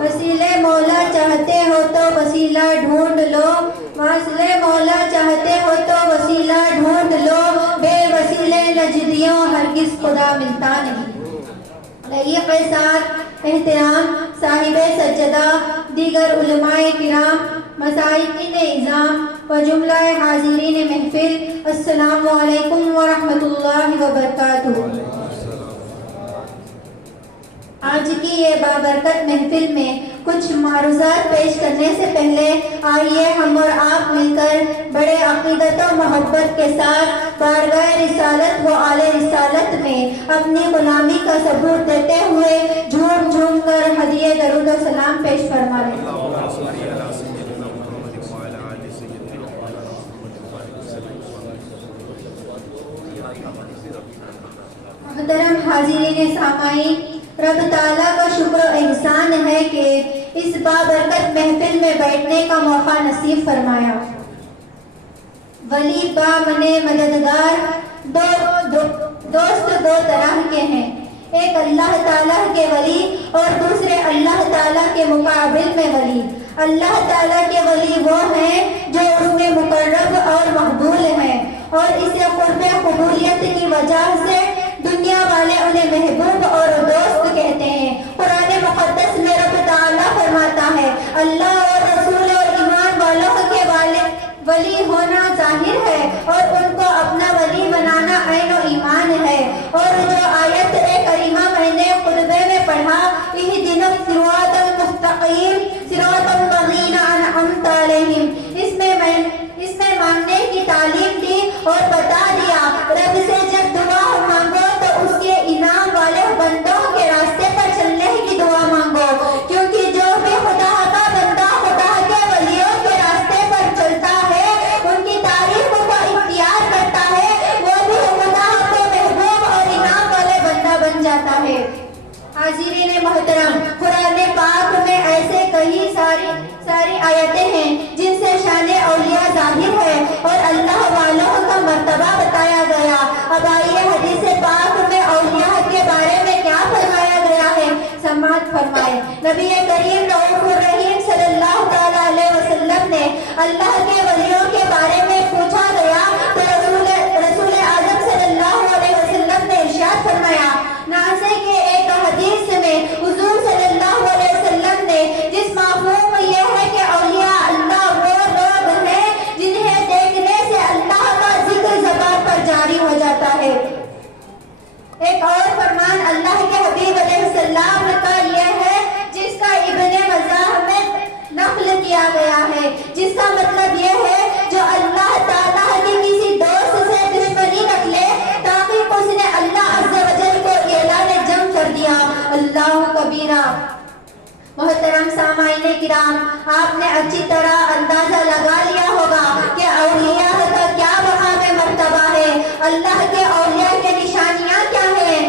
वसीले मौला चाहते हो तो वसीला ढूंढ लो, वसीले मौला चाहते हो तो वसीला ढूंढ लो, बेवसीले नजदियों हरगिज खुदा मिलता नहीं। लईक़े साथ एहतराम साहिबे सज्जदा, दीगर उलमाए किराम, मसाइकिन इज़ाम व जुमलाए हाज़िरीन महफिल, अस्सलामु अलैकुम व रहमतुल्लाहि व बरकातुहू। आज की ये बाबरकत महफिल में कुछ मारूज़ात पेश करने से पहले आइए हम और आप मिलकर बड़े अक़ीदत और मोहब्बत के साथ बारगाह रिसालत व आले रिसालत में अपनी गुलामी का सबूत देते हुए झूम झूम कर हदिये दरूद और सलाम पेश फरमाएं। मुहतरम हाज़िरीन सामाईन, रब ताला का शुक्र और एहसान है कि इस बाबरकत महफिल में बैठने का मौका नसीब फरमाया। वली बा मने मददगार दोस्त दो तरह के हैं, एक अल्लाह ताला के वली और दूसरे अल्लाह ताला के मुकाबिल में वली। अल्लाह ताला के वली वो हैं जो उसमें मुकर्रब और मकबूल हैं और इसे क़ुर्बे क़बूलियत की वजह से दुनिया वाले उन्हें महबूब और दोस्त कहते हैं। कुरान मुक़द्दस में रब ताला फरमाता है, अल्लाह और रसूल और ईमान वालों के वली होना जाहिर है और उनको अपना वली बनाना ऐन और ईमान है। और जो आयत करीमा मैंने खुतबे में पढ़ा, इहदिनस सिरातल मुस्तक़ीम सिरातल लज़ीना अनअमता अलैहिम, इसमें मांगने की तालीम दी और बता दिया रब से जब दुआ मांगो तो उसके इनाम वाले बंदों के रास्ते पर चलने की दुआ मांगो, क्योंकि जो भी खुदा का बंदा खुदा के वलियों के रास्ते पर चलता है, उनकी तारीफों का इख्तियार करता है, वो भी खुदा को महबूब और इनाम वाले बंदा बन जाता है। हाज़िरीन मोहतरम, कुरान पाक में ऐसे कई सारी आयतें हैं जिनसे शान औलिया जाहिर है और अल्लाह वालों का मर्तबा बताया गया। अब आइए हदीस पाक में औलिया के बारे में क्या फरमाया गया है, समाअत फरमाए। नबी करीम रऊफ़ुर रहीम सल्लल्लाहु तआला अलैहि वसल्लम ने अल्लाह के वलियों के बारे में पूछा गया तो रसूल आज़म सल्लल्लाहु अलैहि वसल्लम ने इरशाद फरमाया। नासे के एक हदीस में हुजूर सल्लल्लाहु अलैहि वसल्लम ने जिस मफ़हूम यह है कि औलिया अल्लाह वो लोग हैं जिन्हें देखने से अल्लाह का जिक्र ज़बान पर जारी हो जाता है। एक और फरमान अल्लाह के हबीब अलैहिस्सलाम का यह है जिसका इब्ने मज़ाह में नक़ल किया गया है, जिसका मतलब यह है जो अल्लाह ताला की किसी दोस्त से दुश्मनी रख ले ताकि उसने नाज़िरा। मोहतरम सामाईन किराम, आपने अच्छी तरह अंदाजा लगा लिया होगा कि औलिया का क्या मकाम मर्तबा है, अल्लाह के औलिया की निशानियाँ क्या हैं,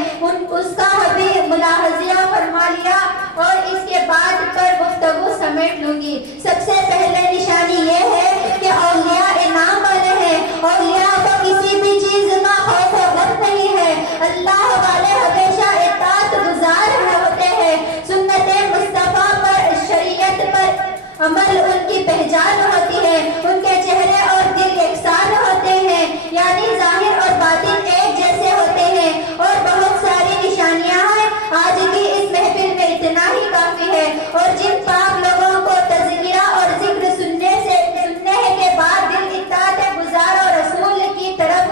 उसका अभी मुलाहज़ा फरमा लिया और इसके बाद पर गुफ्तगू समेट लूंगी। सबसे पहले निशानी ये है कि औलिया इनाम वाले हैं, औलिया को किसी भी चीज़ का खौफ वक्त नहीं है, अल्लाह वाले हमेशा इताअत गुजार होते हैं, सुन्नत मुस्तफा पर, शरीयत पर अमल उनकी पहचान होती है, उनके चेहरे और दिल एकसार होते हैं, यानी जाहिर और बातिन एक जैसे होते हैं। और बहुत सारी निशानियां हैं, आज की इस महफिल में इतना ही काफी है। और जिन पाक लोगों को तज़किरा और जिक्र सुनने के बाद दिल इताअत गुजार और रसूल की तरफ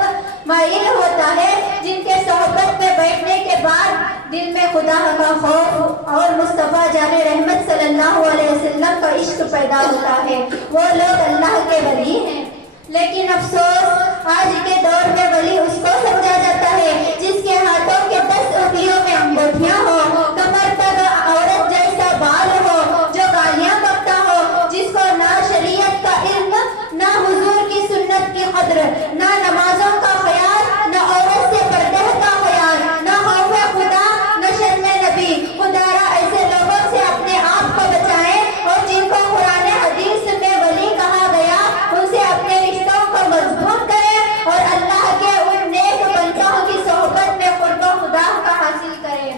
माइल होता है, जिनके सोहबत में बैठने के बाद दिल में खुदा का खौफ और मुस्तफ़ा जाने रहमत सल्लल्लाहु अलैहि वसल्लम का इश्क पैदा होता है, वो लोग अल्लाह के वली हैं। लेकिन अफसोस आज के दौर में वली उसको समझा जाता है जिसके हाथों के 10 उंगलियों में अंगूठियां हो, कमर पर औरत जैसा बाल हो, जो गालियां बकता हो, जिसको ना शरीयत का इल्म, ना हुजूर की सुन्नत की कद्र, ना नमाजों का ख्याल, ना औरत से पर्दे का ख्याल, ना खौफ खुदा, ना शर्म नबी। खुदारा ऐसे लोगों से अपने आप को बचाएं और जिनको कुरान हदीस में वली कहा गया उनसे अपने रिश्तों को मजबूत करें और अल्लाह के उन नेक बंदों की सोहबत में कुर्ब खुदा का हासिल करें।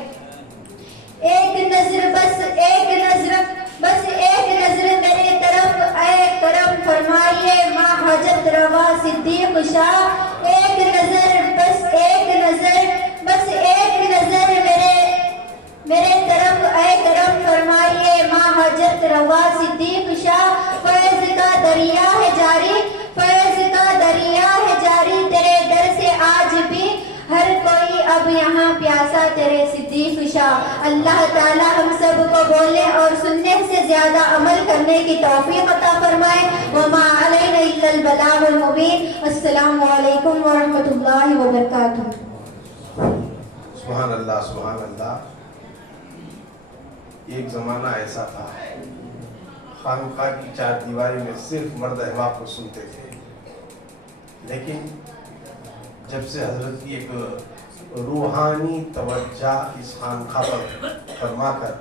एक नजर बस एक नजर मेरी तरफ ऐ करम फरमाइए माँ हजरत रवा सिद्दीक शाह। एक नजर मेरे तरफ ऐ करम फरमाइए माँ हजरत रवा सिद्दीक शाह। फैज का दरिया है जारी तेरे दर से आज भी हर कोई अब यहाँ प्यासा तेरे सिद्दीक शाह। अल्लाह ताला हम सब को बोलने और सुनने से ज्यादा अमल करने की तौफीक अता फरमाए। वमा अलैना इल्लल बलागुल मुबीन। अस्सलामु अलैकुम व रहमतुल्लाहि व बरकातुहू। सुभान अल्लाह, सुभान अल्लाह। एक ज़माना ऐसा था, खानका की चार दीवारी में सिर्फ मर्द अहबाब को सुनते थे, लेकिन जब से हजरत की एक रूहानी तवज्जा इस खानका पर फरमाकर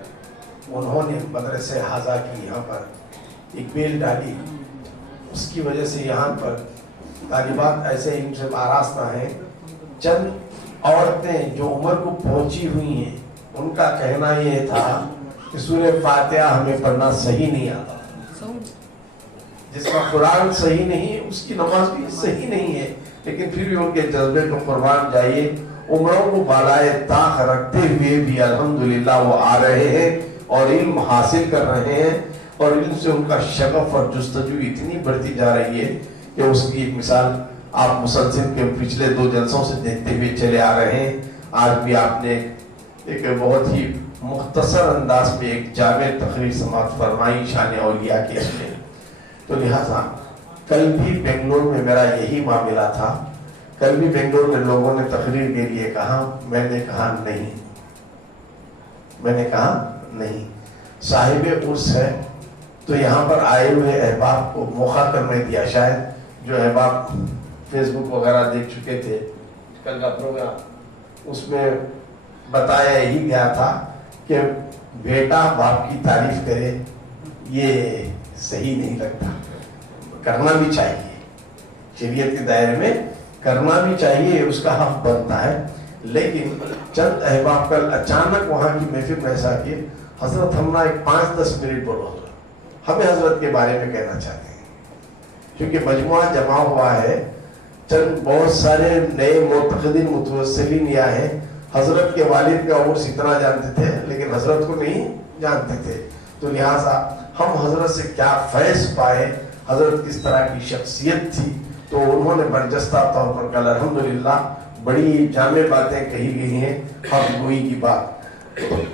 उन्होंने मदरसे हाजा की यहाँ पर एक बेल डाली, उसकी वजह से यहाँ पर तालिबात ऐसे इनसे आरास्ता हैं। चंद औरतें जो उम्र को पहुंची हुई हैं, उनका कहना यह था कि सूरह फातिहा हमें पढ़ना सही नहीं आता, जिसका कुरान सही नहीं उसकी नमाज भी सही नहीं है, लेकिन फिर भी उनके जज्बे को कुर्बान जाइए। उम्रों को बालाए ताख रखते हुए भी अल्हम्दुलिल्लाह वो आ रहे हैं और इल्म हासिल कर रहे हैं, और इल्म से उनका शगफ और जुस्तजू इतनी बढ़ती जा रही है कि उसकी एक मिसाल आप मुसलसिल के पिछले 2 जलसों से देखते हुए चले आ रहे हैं। आज भी आपने एक बहुत ही मुख्तसर अंदाज में एक जामे तकरीर समाअत फरमाई शान औलिया के इसमें। तो लिहाजा कल भी बेंगलोर में मेरा यही मामला था। कल भी बेंगलोर में लोगों ने तकरीर के लिए कहा, मैंने कहा नहीं, साहिब उर्स है तो यहाँ पर आए हुए अहबाब को मौका कर मैं दिया। शायद जो अहबाब फेसबुक वगैरह देख चुके थे कल का प्रोग्राम, उसमें बताया ही गया था कि बेटा बाप की तारीफ करे ये सही नहीं लगता, करना भी चाहिए, शरीयत के दायरे में करना भी चाहिए, उसका हक बनता है। लेकिन चंद अहबाब कल अचानक वहाँ की महफिल में ऐसा कि हजरत हमना एक 5-10 मिनट बोलो, हमें हजरत के बारे में कहना चाहते हैं, क्योंकि मजमुआ जमा हुआ है, चंद बहुत सारे नए मुतक़द्दिम मुतवस्सिलीन यहाँ हैं। हजरत के वालिद का उर्स इतना जानते थे लेकिन हजरत को नहीं जानते थे, तो लिहाजा हम हजरत से क्या फैज़ पाए, हजरत किस तरह की शख्सियत थी, तो उन्होंने बरजस्ता तौर पर कल अल्हम्दुलिल्लाह बड़ी जामे बातें कही गई हैं, हक गोई की बात।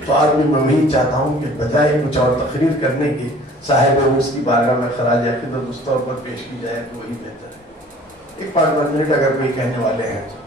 तो आज भी मैं वही चाहता हूँ कि बजाय कुछ और तकरीर करने के साहिब उर्स की बारगाह में खराज अक़ीदत उस तौर पर पेश की जाए तो वही बेहतर है। एक 5 मिनट अगर कोई कहने वाले हैं तो।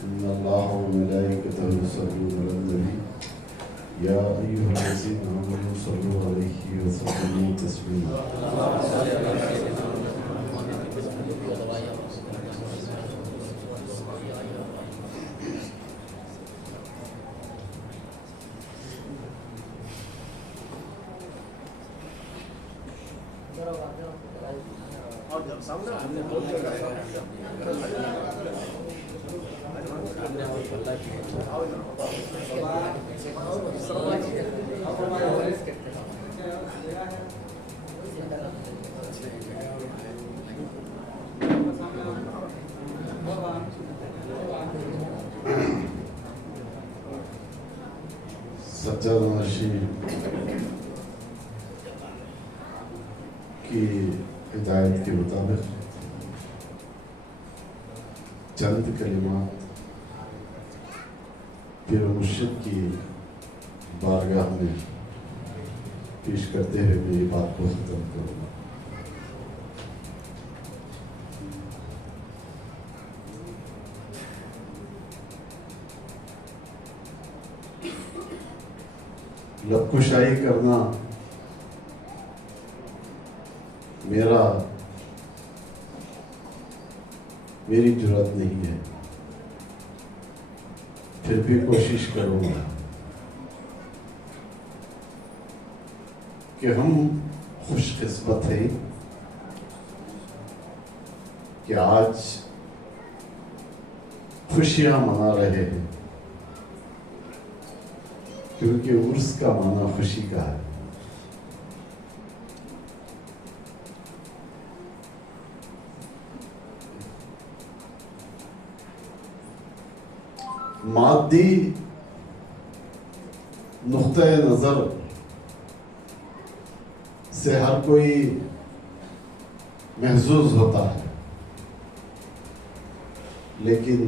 إن الله وملائكته يصلون على النبي يا أيها الذين آمنوا صلوا عليه وسلموا تسليما. सज्जाद नशीं की हिदायत के मुताबिक चंद कलिमात पीर मुर्शिद की बारगाह में पेश करते हुए मेरी बात को खत्म करूँगा। लबकुशाई करना मेरी जुर्रत नहीं है, फिर भी कोशिश करूँगा कि हम खुशकिस्मत हैं कि आज खुशियाँ मना रहे हैं, क्योंकि उर्स का माना खुशी का है। मादी नुक्ते नज़र से हर कोई महसूस होता है, लेकिन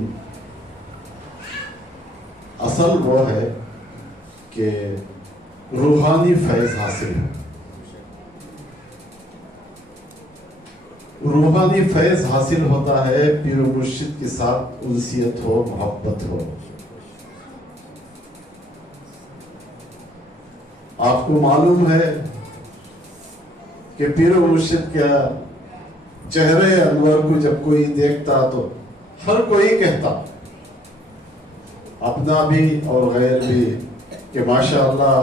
असल वो है कि रूहानी फैज़ हासिल हो। रूहानी फैज़ हासिल होता है पीर मुर्शिद के साथ उनसियत हो, मोहब्बत हो। आपको मालूम है कि पीर मुर्शिद के चेहरे अनवर को जब कोई देखता तो हर कोई कहता, अपना भी और गैर भी, कि माशाअल्लाह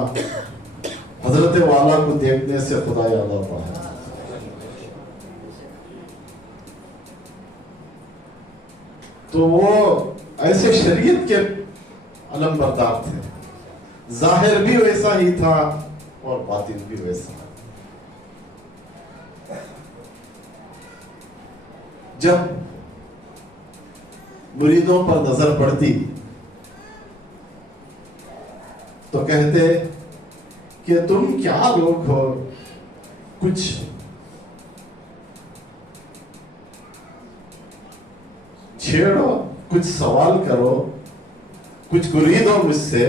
हजरत वाला को देखने से खुदा याद आता है। तो वो ऐसे शरीयत के अलम बरदार थे, जाहिर भी वैसा ही था और बातिन भी वैसा। जब मुरीदों पर नजर पड़ती तो कहते कि तुम क्या लोग हो, कुछ छेड़ो, कुछ सवाल करो, कुछ गुरीदो मुझसे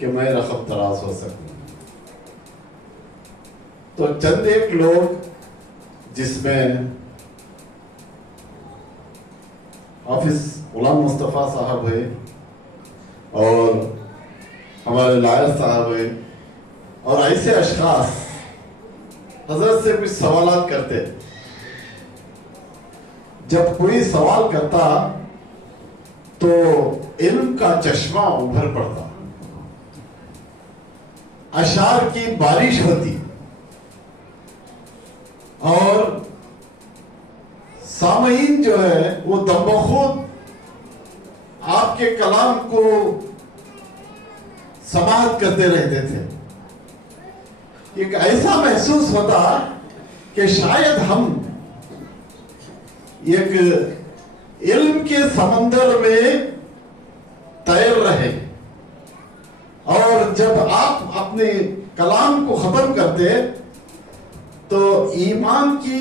कि मैं रकम तराज हो सकूं। तो चंद एक लोग, जिसमें हाफिज गुलाम मुस्तफ़ा साहब है और हमारे लायर साहब है, और ऐसे अशखास हजरत से कुछ सवालात करते। जब कोई सवाल करता तो इल्म का चश्मा उभर पड़ता, अशार की बारिश होती और सामईन जो है वो दमबखुद आपके कलाम को समाअत करते रहते थे। एक ऐसा महसूस होता कि शायद हम एक इल्म के समंदर में तैर रहे, और जब आप अपने कलाम को खत्म करते तो ईमान की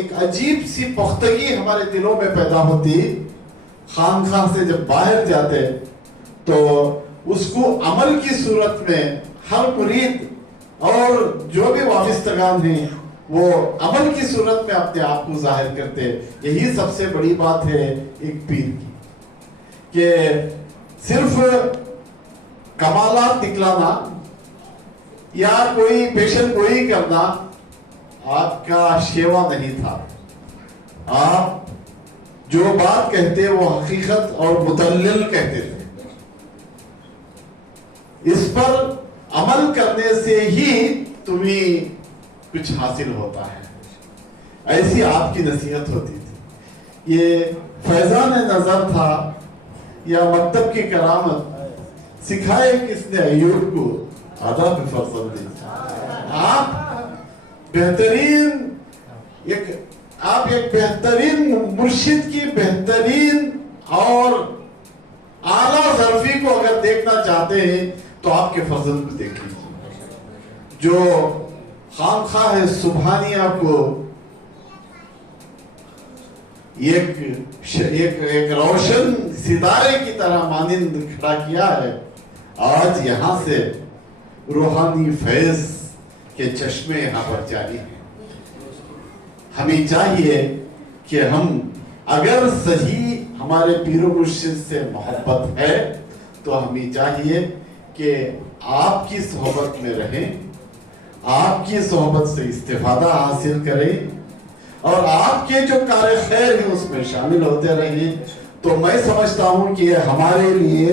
एक अजीब सी पुख्तगी हमारे दिलों में पैदा होती। खानखाह से जब बाहर जाते तो उसको अमल की सूरत में हर मुरीद और जो भी वाबिस्तगान हैं वो अमल की सूरत में अपने आप को जाहिर करते। यही सबसे बड़ी बात है एक पीर की, کہ صرف کمالات دکھلانا یا کوئی پیشن گوئی کرنا آپ کا شیوا نہیں تھا. آپ جو بات کہتے وہ حقیقت اور مدلل کہتے تھے. اس پر عمل کرنے سے ہی تمہیں کچھ حاصل ہوتا ہے. ایسی آپ کی نصیحت ہوتی تھی. یہ فیضان نظر تھا یا مکتب کی کرامت سکھائے کس نے ایوب کو آداب فرزندی. آپ ایک بہترین مرشد کی بہترین اور اعلیٰ ظرفی کو اگر دیکھنا چاہتے ہیں تو آپ کے فرزند کو دیکھ لیجیے جو خانخواہ سبحانیہ کو ایک روشن ستارے کی طرح مانند کھڑا کیا ہے. آج یہاں سے روحانی فیض کے چشمے یہاں پر جاری ہیں. ہمیں چاہیے کہ ہم اگر صحیح ہمارے پیر و مرشد سے محبت ہے تو ہمیں چاہیے کہ آپ کی صحبت میں رہیں, آپ کی صحبت سے استفادہ حاصل کریں اور آپ کے جو کار خیر ہیں اس میں شامل ہوتے رہیں. تو میں سمجھتا ہوں کہ یہ ہمارے لیے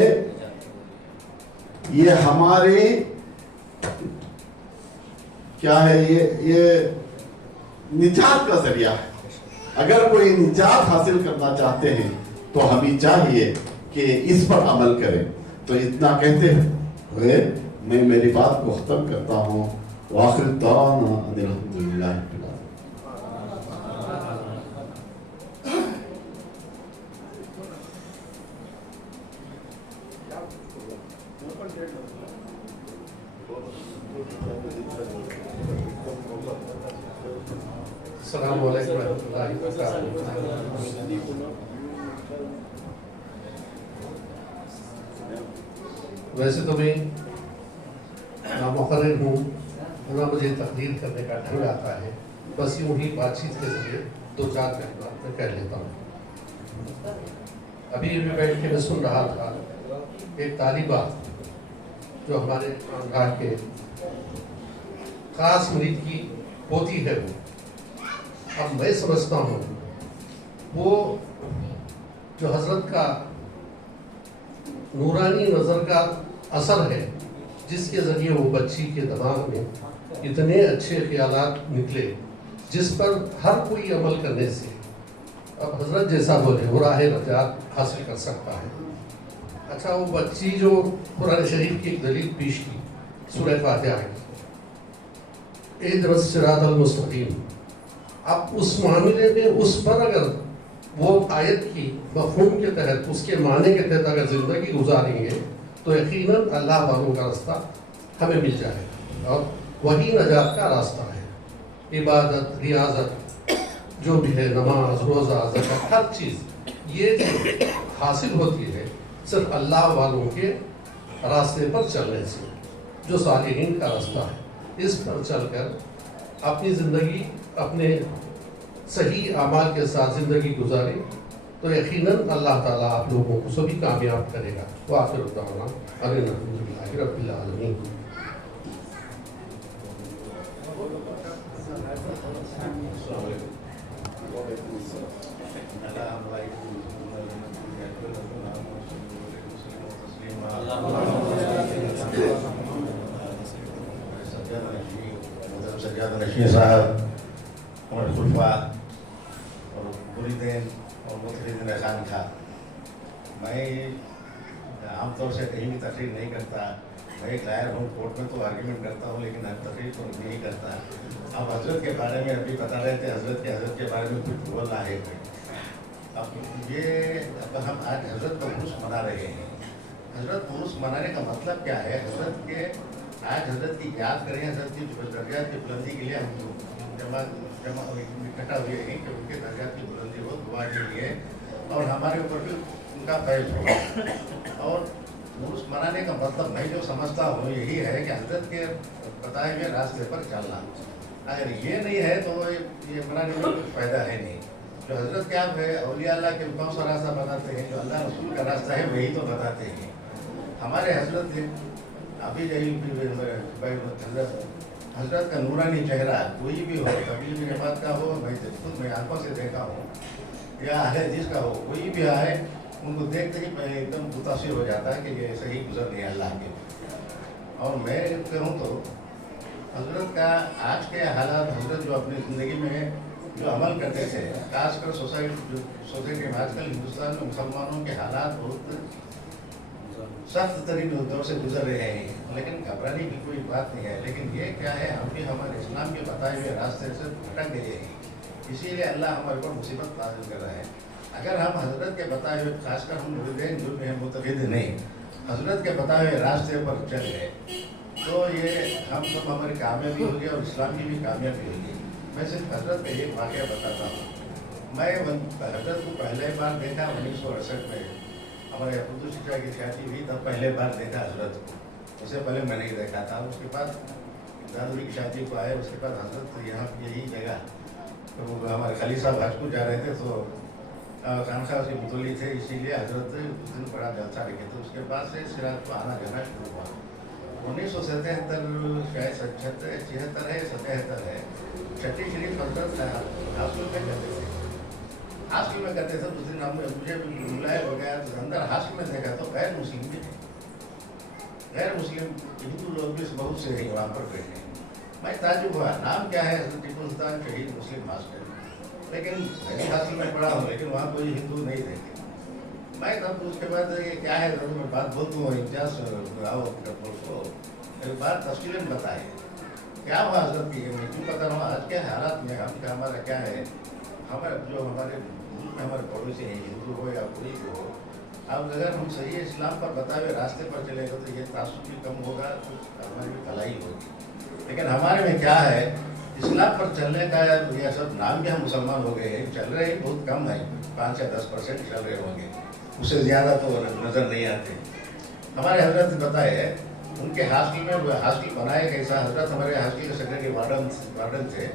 یہ ہمارے کیا ہے یہ نجات کا ذریعہ ہے. اگر کوئی نجات حاصل کرنا چاہتے ہیں تو ہمیں چاہیے کہ اس پر عمل کریں. تو اتنا کہتے ہوئے میں میری بات کو ختم کرتا ہوں. وآخر دعوانا ان الحمدللہ رب العالمین. السلام علیکم ورحمۃ اللہ وبرکاتہ. ویسے تو میں نامقرر ہوں اور مجھے تقریر کرنے کا ڈھنگ آتا ہے. بس یوں ہی بات چیت کے ذریعے 2-4 کلمات میں کہہ لیتا ہوں. ابھی میں بیٹھ کے میں سن رہا تھا ایک طالبہ جو ہمارے خاندان کے خاص مرید کی پوتی ہے. وہ اب میں سمجھتا ہوں وہ جو حضرت کا نورانی نظر کا اثر ہے جس کے ذریعے وہ بچی کے دماغ میں اتنے اچھے خیالات نکلے جس پر ہر کوئی عمل کرنے سے اب حضرت جیسا بولے وہ راہ نجات حاصل کر سکتا ہے. اچھا وہ بچی جو قرآن شریف کی ایک دلیل پیش کی سورہ فاتحہ کی اہدنا الصراط المستقیم. اب اس معاملے میں اس پر اگر وہ آیت کی مفہوم کے تحت اس کے معنی کے تحت اگر زندگی گزاریں گے تو یقیناً اللہ والوں کا راستہ ہمیں مل جائے گا اور وہی نجات کا راستہ ہے. عبادت, ریاضت جو بھی ہے, نماز, روزہ, زکات, ہر چیز یہ جو حاصل ہوتی ہے صرف اللہ والوں کے راستے پر چلنے سے, جو صالحین کا راستہ ہے. اس پر چل کر اپنی زندگی اپنے صحیح اعمال کے ساتھ زندگی گزاریں تو یقیناً اللہ تعالیٰ آپ لوگوں کو سبھی کامیاب کرے گا. وآخر دعوانا ان الحمدللہ رب العالمین. سجاد نشین صاحب اور خلفاء اور مریدین اور متحدین خان خواہ. میں عام طور سے کہیں بھی تقریر نہیں کرتا. میں ایک لائر ہوں, کورٹ میں تو آرگیومنٹ کرتا ہوں لیکن تقریر تو نہیں کرتا. اب حضرت کے بارے میں ابھی بتا رہے تھے, حضرت کے بارے میں کچھ بولنا ہے. اب یہ ہم آج حضرت کا عرس منا رہے ہیں. حضرت عرس منانے کا مطلب کیا ہے؟ حضرت کے آج حضرت کی یاد کریں, حضرت کی درجات کی بلندی کے لیے ہم جمع اکٹھا ہوئے ہیں کہ ان کے درجات کی بلندی ہو, دعا کے لیے, اور ہمارے اوپر بھی ان کا فیض ہو. اور عرس منانے کا مطلب میں جو سمجھتا ہوں یہی ہے کہ حضرت کے بتائے ہوئے راستے پر چلنا. اگر یہ نہیں ہے تو یہ منانے میں کچھ فائدہ ہے نہیں. जो हजरत क्या है औलिया अल्लाह के कौन सा रास्ता बताते हैं, जो अल्लाह रसूल का रास्ता है वही तो बताते हैं। हमारे हजरत अभी हजरत का नूरानी चेहरा कोई भी हो, कबीर बिन जमात का हो, मैं खुद मैं आंखों से देखा हूँ, या अहले हदीस का हो, कोई भी आए उनको देखते ही मैं एकदम मुतासिर हो जाता है कि ये सही गुजर नहीं अल्लाह के। और मैं कहूँ तो हजरत का आज के हालात, हजरत जो अपनी ज़िंदगी में जो अमल करते थे, खासकर सोसाइटी में आजकल हिंदुस्तान में मुसलमानों के हालात बहुत सख्त तरीन दौर से गुजर रहे हैं, लेकिन घबराने की कोई बात नहीं है। लेकिन ये क्या है, हम भी हमारे इस्लाम के बताए हुए रास्ते से भटक गए हैं, इसीलिए अल्लाह हमारे ऊपर मुसीबत नाज़िल कर रहा है। अगर हम हजरत के बताए हुए, खासकर हम मुरीदीन जो हैं मुतक़िद नहीं, हजरत के बताए हुए रास्ते पर चल गए तो ये हम सब हमारी कामयाबी होगी और इस्लाम की भी कामयाबी होगी। मैं सिर्फ हजरत का एक वाक़या बताता हूँ। मैं हजरत को पहले बार देखा 1968 में, हमारे उर्दू शिक्षा की शादी हुई तब पहले बार देखा हजरत को, उससे पहले मैं नहीं देखा था। उसके बाद दादुरी की शादी को आए, उसके बाद हजरत यहाँ यही जगह, तो हमारे खली साहब हज को जा रहे थे तो खानखा उसकी बुतली थे, इसीलिए हजरत उस दिन बड़ा जलसा रखे थे। उसके बाद से सिराज को आना जाना शुरू हुआ। 1977 शायद 76 है 77 है, छठी शरीफ हजरत हॉस्टल में करते थे, हॉस्टल में करते थे। उस दिन हम मुझे बुलाया हो गया तो अंदर हॉस्टल में देखा तो गैर मुस्लिम भी थे, गैर मुस्लिम हिंदू लोग भी बहुत से वहाँ पर बैठे। मैं ताजुब हुआ, नाम क्या है, हजरत टीपू सुल्तान शहीद मुस्लिम हॉस्टल, लेकिन मैं हॉस्टल में पढ़ा हूँ, लेकिन वहाँ कोई हिंदू नहीं देखे। मैं तब उसके बाद ये क्या है जरूर मैं बात बोलता हूँ, इम्तियाज आओ को एक बात तफसील में बताए क्या हुआ हजरत की। मैं क्यों बता रहा हूँ, आज के हालात में हम क्या, हमारा क्या है, हमारे जो हमारे मुल्क में हमारे पड़ोसी हैं, हिंदू हो या कोई भी हो, अब अगर हम सही इस्लाम पर बताए हुए रास्ते पर चलेगा तो ये तासुब भी कम होगा, तो हमारी भी भलाई होगी। लेकिन हमारे में क्या है, इस्लाम पर चलने का यह सब नाम भी हम मुसलमान हो गए हैं, चल रहे हैं बहुत कम है, 5 या 10% चल रहे होंगे, उससे ज़्यादा तो नज़र नहीं आते। हमारे हजरत बताए उनके हॉस्टल में, हॉस्टल बनाए कैसा, हजरत हमारे हॉस्टल के सेक्रेटरी वार्डन थे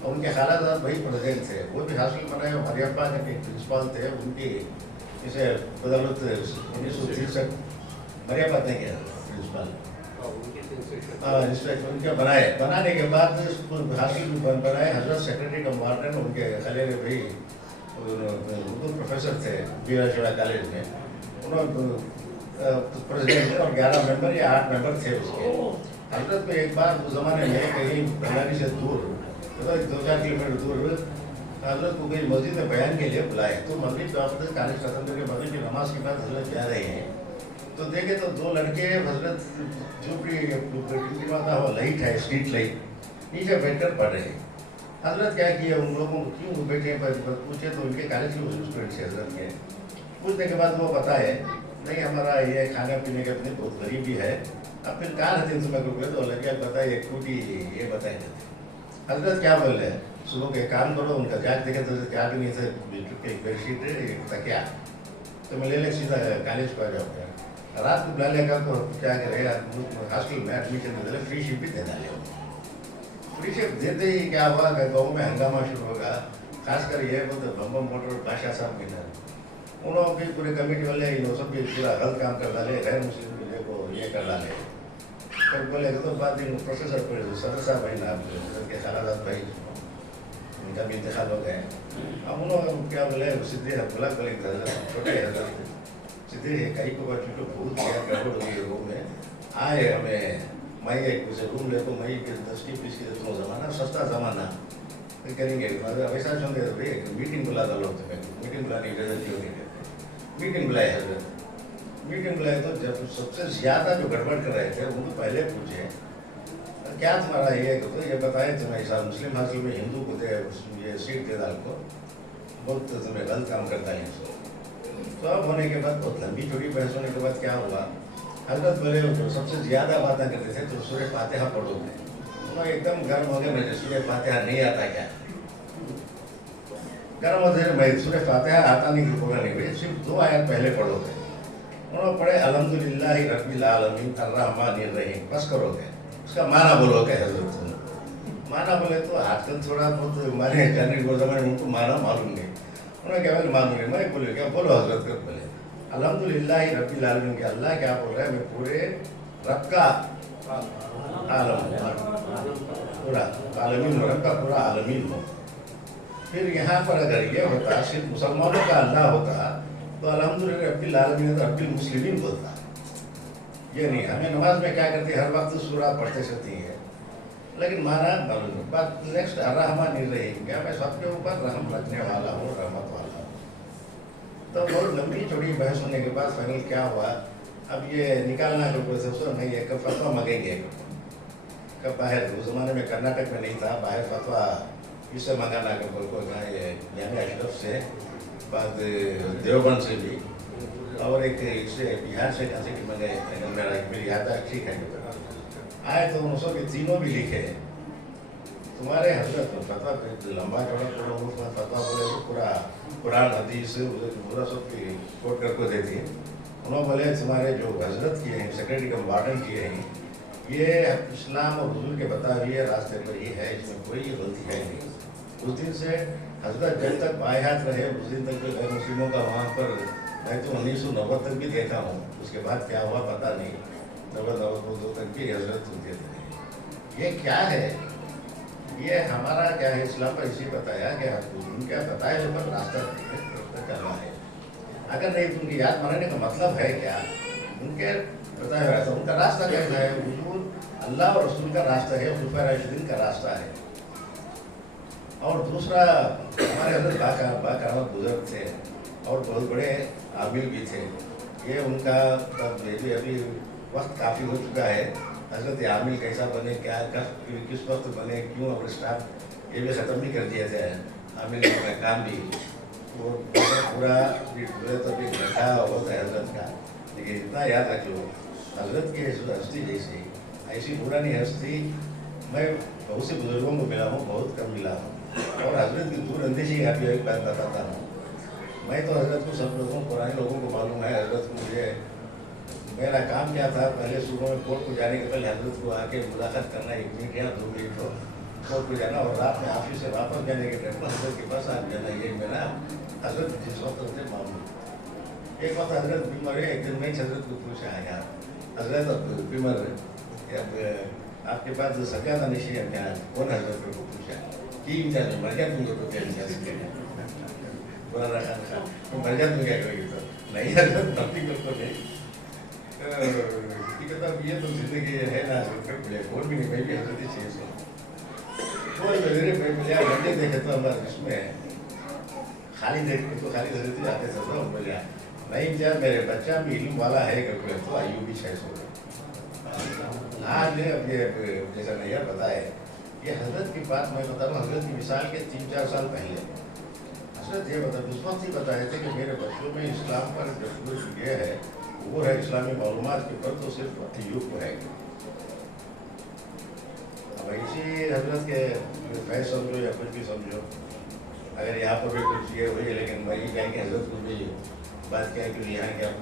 और उनके खालाजाद वही प्रेसिडेंट थे, वो भी हॉस्टल बनाए। हमारे अब्बा के प्रिंसिपल थे, उनकी इसे बदौलत 1963 मरियप्पा थे क्या प्रिंसिपल, उनके बनाने के बाद हॉस्टल बनाए। हजरत सेक्रेटरी कम वार्डन उनके खलेरे भाई उर्दू प्रोफेसर थे बीरा कॉलेज में, उन्होंने प्रेसिडेंट और 11 मेंबर या 8 मेंबर थे उसके। हजरत में एक बार उस ज़माने में कहीं बंगाली से दूर, 2-4 किलोमीटर दूर, हजरत को कहीं मस्जिद में बयान के लिए बुलाए। तो मस्जिद का कॉलेज खत्म करके मस्जिद की नमाज के बाद हजरत जा रहे हैं तो देखे तो 2 लड़के हजरत जो भी माता वो लाइट है, स्ट्रीट लाइट, नीचे बैठकर पढ़ रहे हैं। हजरत क्या किया, उन लोगों को क्यों बैठे पूछे तो उनके कॉलेज के स्टूडेंट से हजरत के पूछने के बाद वो बताए नहीं हमारा ये खाने पीने के अपनी बहुत गरीबी है, अब फिर कहाँ रहते तुम्हें रुके तो लगे बताए एक टूटी ये बताए थे। हजरत क्या बोल रहे, सुबह के काम करो, उनका जाग देखे तो क्या भी नहीं थे, बेडशीट तकिया, तो मैं ले ले सीधा कॉलेज को आ जाऊँगा। रात को बुला लेगा तो क्या करेगा, हॉस्टल में एडमिशन दे फ्री शिप भी दे डाले। फ्री शिप देते ही क्या हुआ, गाँव में हंगामा शुरू होगा, खासकर ये बोलते बम मोटर बादशाह साहब के नाम, उन्होंने भी पूरे कमेटी वाले इन सब भी पूरा गलत काम कर डाले, गैर मुस्लिम के को ये कर डाले। फिर बोले तो बाद में प्रोफेसर पढ़े सदर साहब भाई नाम के खालाजाद भाई, उनका भी इंतकाल हो गया। अब उन्होंने क्या बोले, सीधे बोला बोले छोटे सीधे कई को छोटे भूत गया गड़बड़ हो गई रूम में आए, हमें मैं एक रूम ले तो मैं 10-20 की देता हूँ, ज़माना सस्ता ज़माना करेंगे वैसा सुन भाई मीटिंग बुला दो लोग, मीटिंग बुलाने की जरूरत नहीं होती। मीटिंग बुलाए हजरत, मीटिंग बुलाए तो जब सबसे ज़्यादा जो गड़बड़ कर रहे थे उनको पहले पूछे क्या तुम्हारा ये तो ये बताए तुम्हें ऐसा मुस्लिम हासिल में हिंदू को दे ये सीट दे डाल को बहुत तुम्हें गलत काम करता है इसको। तो अब होने के बाद बहुत लंबी छोटी बहस होने के बाद क्या हुआ, हजरत बोले जो सबसे ज़्यादा बातें करते थे तो सूरह फातिहा पढ़ोगे, तो एकदम गर्म हो गए, मुझे सूरह फातिहा नहीं आता क्या, गर्म होते मैं सूरह फातिहा आता नहीं कि पूरा नहीं भाई, सिर्फ 2 आयत पहले पढ़ोगे। उन्होंने पढ़े अल्हम्दुलिल्लाहि रब्बिल आलमीन अर्रहमानिर रहीम, बस करोगे, उसका माना बोलोगे। हजरत माना बोले तो आजकल थोड़ा बहुत हमारे जाने को ज़माने उनको माना मालूम नहीं, उन्होंने क्या बोले मालूम मैं बोले क्या बोलो हजरत कर बोले अल्हम्दुलिल्लाह रब्बिल आलमीन के अल्लाह क्या बोल रहा है मैं पूरे रब का आलम पूरा आलमीन रब का पूरा आलमीन हो। फिर यहाँ पर अगर ये होता सिर्फ मुसलमानों का अल्लाह होता तो अल्हम्दुलिल्लाह रब्बिल आलमीन रब्बिल मुस्लिमीन बोलता। ये नहीं, हमें नमाज में क्या करते हर वक्त सूरा पढ़ते रहती है, लेकिन माना बात नेक्स्ट रहमान रहीम क्या मैं सबके ऊपर रहम रखने वाला हूँ, रहमत वाला हूँ। तो बहुत लंबी चौड़ी बहस होने के बाद फाइनल क्या हुआ, अब ये निकालना जो सोचो नहीं है कब फतवा मंगेंगे कब बाहर, उस जमाने में कर्नाटक में नहीं था बाहर फतवा इससे मंगाना कब को ये जामिया अशरफ से बाद देवबंद से भी और एक इससे बिहार से कहाँ से कि मंगाए मेरी याद ठीक है आए तो उन्होंने तीनों भी लिखे तुम्हारे हजरत फतवा लंबा चौड़ा फतवा बोले तो पूरा कुरान हदीस पूरा सब कोट करके देती है। उन्होंने बोले तुम्हारे जो हजरत किए हैं सेक्रेटरी का वार्डन किए हैं ये इस्लाम और हुजूर के बताए हुए रास्ते पर ही है, इसमें कोई गलती है नहीं। उस दिन से हजरत जब तक बाएं हाथ रहे उस दिन तक गैर मुस्लिमों का वहाँ पर मैं तो 1990 तक भी देखा हूँ, उसके बाद क्या हुआ पता नहीं, 90 तक भी हजरत होते थे। ये क्या है, ये हमारा क्या है इस्लाम पर इसी बताया कि उनका बताए हुए पर रास्ता करना है। अगर नहीं तो उनकी याद मनाने का मतलब है क्या, उनके बताया हुआ उनका रास्ता कैसा है, हुजूर अल्लाह और रसूल का रास्ता है, खुलफाए राशिदीन का रास्ता है। और दूसरा हमारे हजरत बाकामत बुजुर्ग थे और बहुत बड़े आमिल भी थे, ये उनका अभी वक्त काफ़ी हो चुका है। हजरत आमिल कैसा बने क्या किस वक्त बने क्यों और स्टाफ ये भी ख़त्म भी कर दिया जाए आमिल का काम भी वो पूरा तो भी रखा होता है हजरत का। लेकिन इतना याद रख लो हजरत की हस्ती जैसी ऐसी पुरानी हस्ती मैं बहुत से बुजुर्गों को मिला हूँ, बहुत कम मिला हूँ। और हजरत की दूर अंदेशी अभी एक बात बताता हूँ, मैं तो हजरत को सब लोगों पुराने लोगों को मालूम है। हजरत को मुझे मेरा काम क्या था, पहले सुबह में कोर्ट को जाने के पहले हजरत को आके मुलाकात करना, 1 मिनट या 2 मिनट को कोर्ट को जाना और रात में ऑफिस से वापस जाने के टाइम पर हजरत के पास आ जाना। ये मेरा हजरत जिस वक्त से मालूम। एक वक्त हजरत बीमार है, एक दिन मैं हजरत को पूछा यार हजरत अब बीमार है अब आपके पास जो सजादा नशी है क्या कौन हजरत को पूछा कि इंसान मर गया तुमको तो क्या इंसान बोला खान खा तो मर गया तुम क्या करोगे तो नहीं हजरत नफी को नहीं ये तो जिंदगी है ना और भी नहीं, मैं भी हजरत ही चाहिए सो कोई मेरे बंदे देखे तो हमारे इसमें खाली देख तो खाली हजरत ही आते थे तो बोलिया नहीं जब मेरे बच्चा भी इल्म वाला है करके तो आयु भी 600 आज अब ये जैसा नहीं बताए ये हजरत की बात मैं बता रहा हूँ। हजरत की मिसाल के 3-4 साल पहले हजरत ये बता उस वक्त ही बताए थे कि मेरे बच्चों में इस्लाम पर जो ये है वो है इस्लामी मालूमात के ऊपर तो सिर्फ युग है। अब इसी हजरत के फैज समझो या कुछ भी समझो, अगर यहाँ पर भी कुछ ये हुई लेकिन वही कहेंगे हजरत को भी बात क्या है कि यहाँ के आप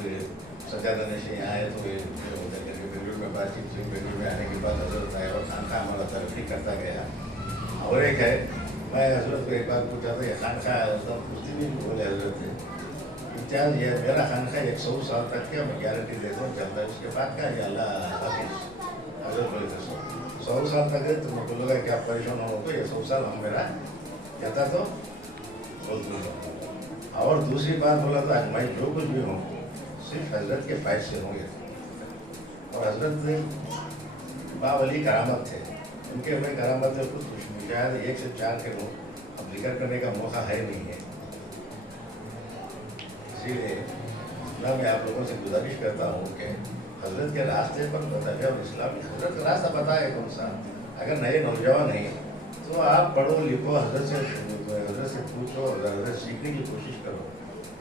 सजादा नशे यहाँ आए तो बेंगलुरु में बातचीत हुई। बेंगलुरु में आने के बाद हजरत आए और खानखा हमारा तरक्की करता गया। और एक है मैं हजरत को एक बार पूछा था ये खानखा कुछ दिन बोले हजरत थे इम्तियाज ये मेरा खानखा 100 साल तक क्या मैं गारंटी देता हूँ चलता है, उसके बाद का ये अल्लाह हाफिज़ हजरत बोले थे 100 साल तक है तुम बोलोगे कि आप परेशान हो तो ये 100 साल हम मेरा कहता तो बोल दूँगा। और दूसरी बात बोला था मैं जो कुछ भी हूँ सिर्फ हजरत के फैज से होंगे। और हजरत बावली करामत थे, उनके में करामत है कुछ शायद 1 से 4 के लोग अब जिक्र करने का मौका है नहीं है। इसीलिए ना मैं आप लोगों से गुजारिश करता हूँ कि हजरत के रास्ते पर बताए और इस्लाम हजरत का रास्ता बताए कौन सा। अगर नए नौजवान नहीं तो आप पढ़ो लिखो हजरत से पूछो हजरत सीखने की कोशिश करो।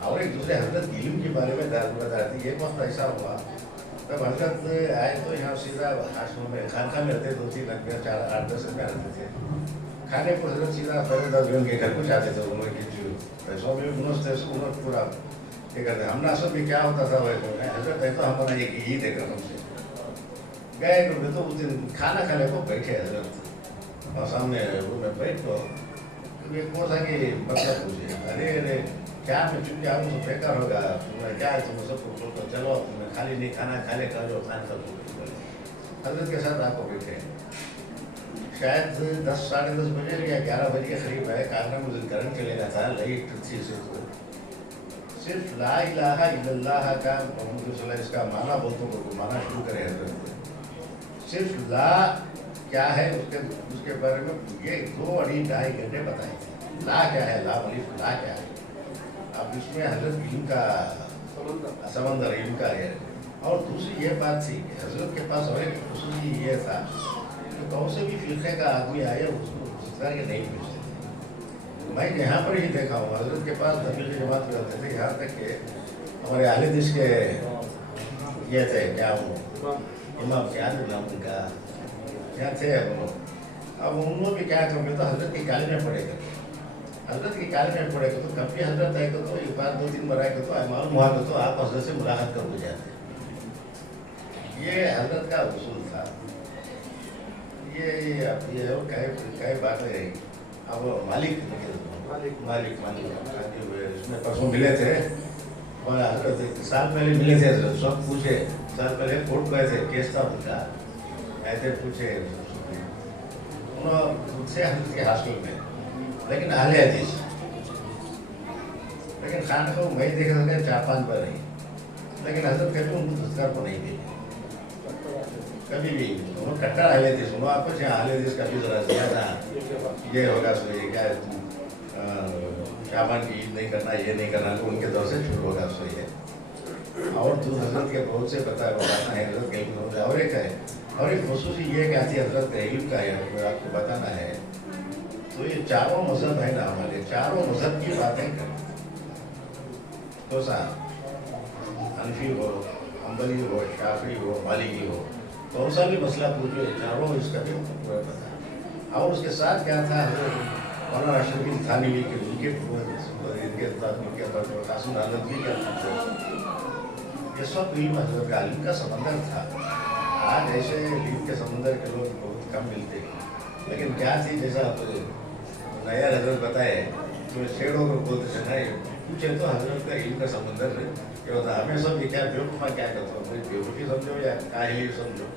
और एक दूसरे हजरत इल्म के बारे में बताती। एक वक्त ऐसा हुआ तब हजरत आए तो यहाँ सीधा आश्रम में खानखा में रहते 2-3 रुपये 4-8-10 रुपये रहते थे खाने को। हजरत सीधा पहले उनके घर को जाते थे उन्होंने पैसों में उन्होंने पूरा ये करते। हम ना सब भी क्या होता था वह हजरत है तो हमारा एक ईद है हमसे गए तो उस दिन खाना खाने को बैठे हजरत और सामने रूम में बैठ तो कौन सा कि बच्चा पूछे अरे क्या मैं चुप जाऊँ तो बेकार होगा, तुम्हें क्या है, तुम सबको बोलते चलो तुम्हें खाली नहीं खाना, खाले खा जो खान सब हजरत के साथ आपको बैठे शायद 10 साढ़े 10 बजे या 11 बजे के करीब है, कागना में करंट चलेगा था, लाइट थी सिर्फ ला इलाहा इल्लल्लाह का मोहम्मद इसका माना बोलते को माना शुरू करे हजरत। सिर्फ ला क्या है उसके बारे में ये 2-2.5 घंटे बताएंगे। ला क्या है, ला अलिफ ला क्या है। अब इसमें हजरत इल्म का समंदर इल्म का है। और दूसरी ये बात थी कि हजरत के पास और एक खसूसी ये था कि कौन से भी फिरके का आदमी आया उसको गुस्सा के नहीं पूछते। मैं यहाँ पर ही देखा हूँ हजरत के पास तबलीग जमात में होते थे, यहाँ तक के हमारे अहले हदीस के ये थे क्या वो इमाम क्या नाम उनका यहाँ थे। अब उन लोग भी क्या करेंगे तो हजरत की काली में पड़ेगा, हजरत की काली में पड़ेगा तो कभी हजरत आएगा तो एक बार 2-3 बार आएगा तो मालूम हुआ तो आप हजरत से मुलाकात कर हो जाते। ये हजरत का उसूल था। ये और कई बातें रही। अब मालिक इसमें परसों मिले थे और हजरत साल पहले मिले थे, सब पूछे साल पहले कोर्ट गए थे, केस था उनका, ऐसे पूछे उनसे हजरत के हॉस्टल में, लेकिन अहले हदीस, लेकिन खान को मैं देखा था 4-5 बार नहीं, लेकिन हजरत कभी उनको दस्तकार को नहीं दी कभी भी। दोनों कट्टर अहले हदीस, सुनो आपको अहले हदीस कभी जरा ज़्यादा ये होगा सो ये क्या शाबान की ईद नहीं करना, ये नहीं करना, तो उनके दौर से शुरू होगा सो ये। और तो हजरत के बहुत से बताना है हजरत के और एक है, और एक खसूसी ये क्या थी हजरत इल्म का है, अगर आपको बताना है तो ये चारों मजहब है ना, हमारे चारों मजहब की बातें करें तो हनफी हो, हम्बली हो, शाफी हो, मालिकी हो, कौन सा भी मसला पूछो चारों इसका भी पता। और उसके साथ क्या था मौलाना अशरफ थानवी के उनके कासिम नानवी का ये सब इल्म हजरत का इल्म का समंदर था। आज ऐसे इल्म के समंदर के लोग बहुत कम मिलते हैं, लेकिन क्या थी जैसा नया हजरत बताए तो शेरों को बोलते थे ना, पूछे तो हजरत का इल्म का समंदर क्या होता है। हमें सब ये क्या बेवकूफ़ा क्या करता हूँ, बेवकूफ़ी समझो या काहिली समझो,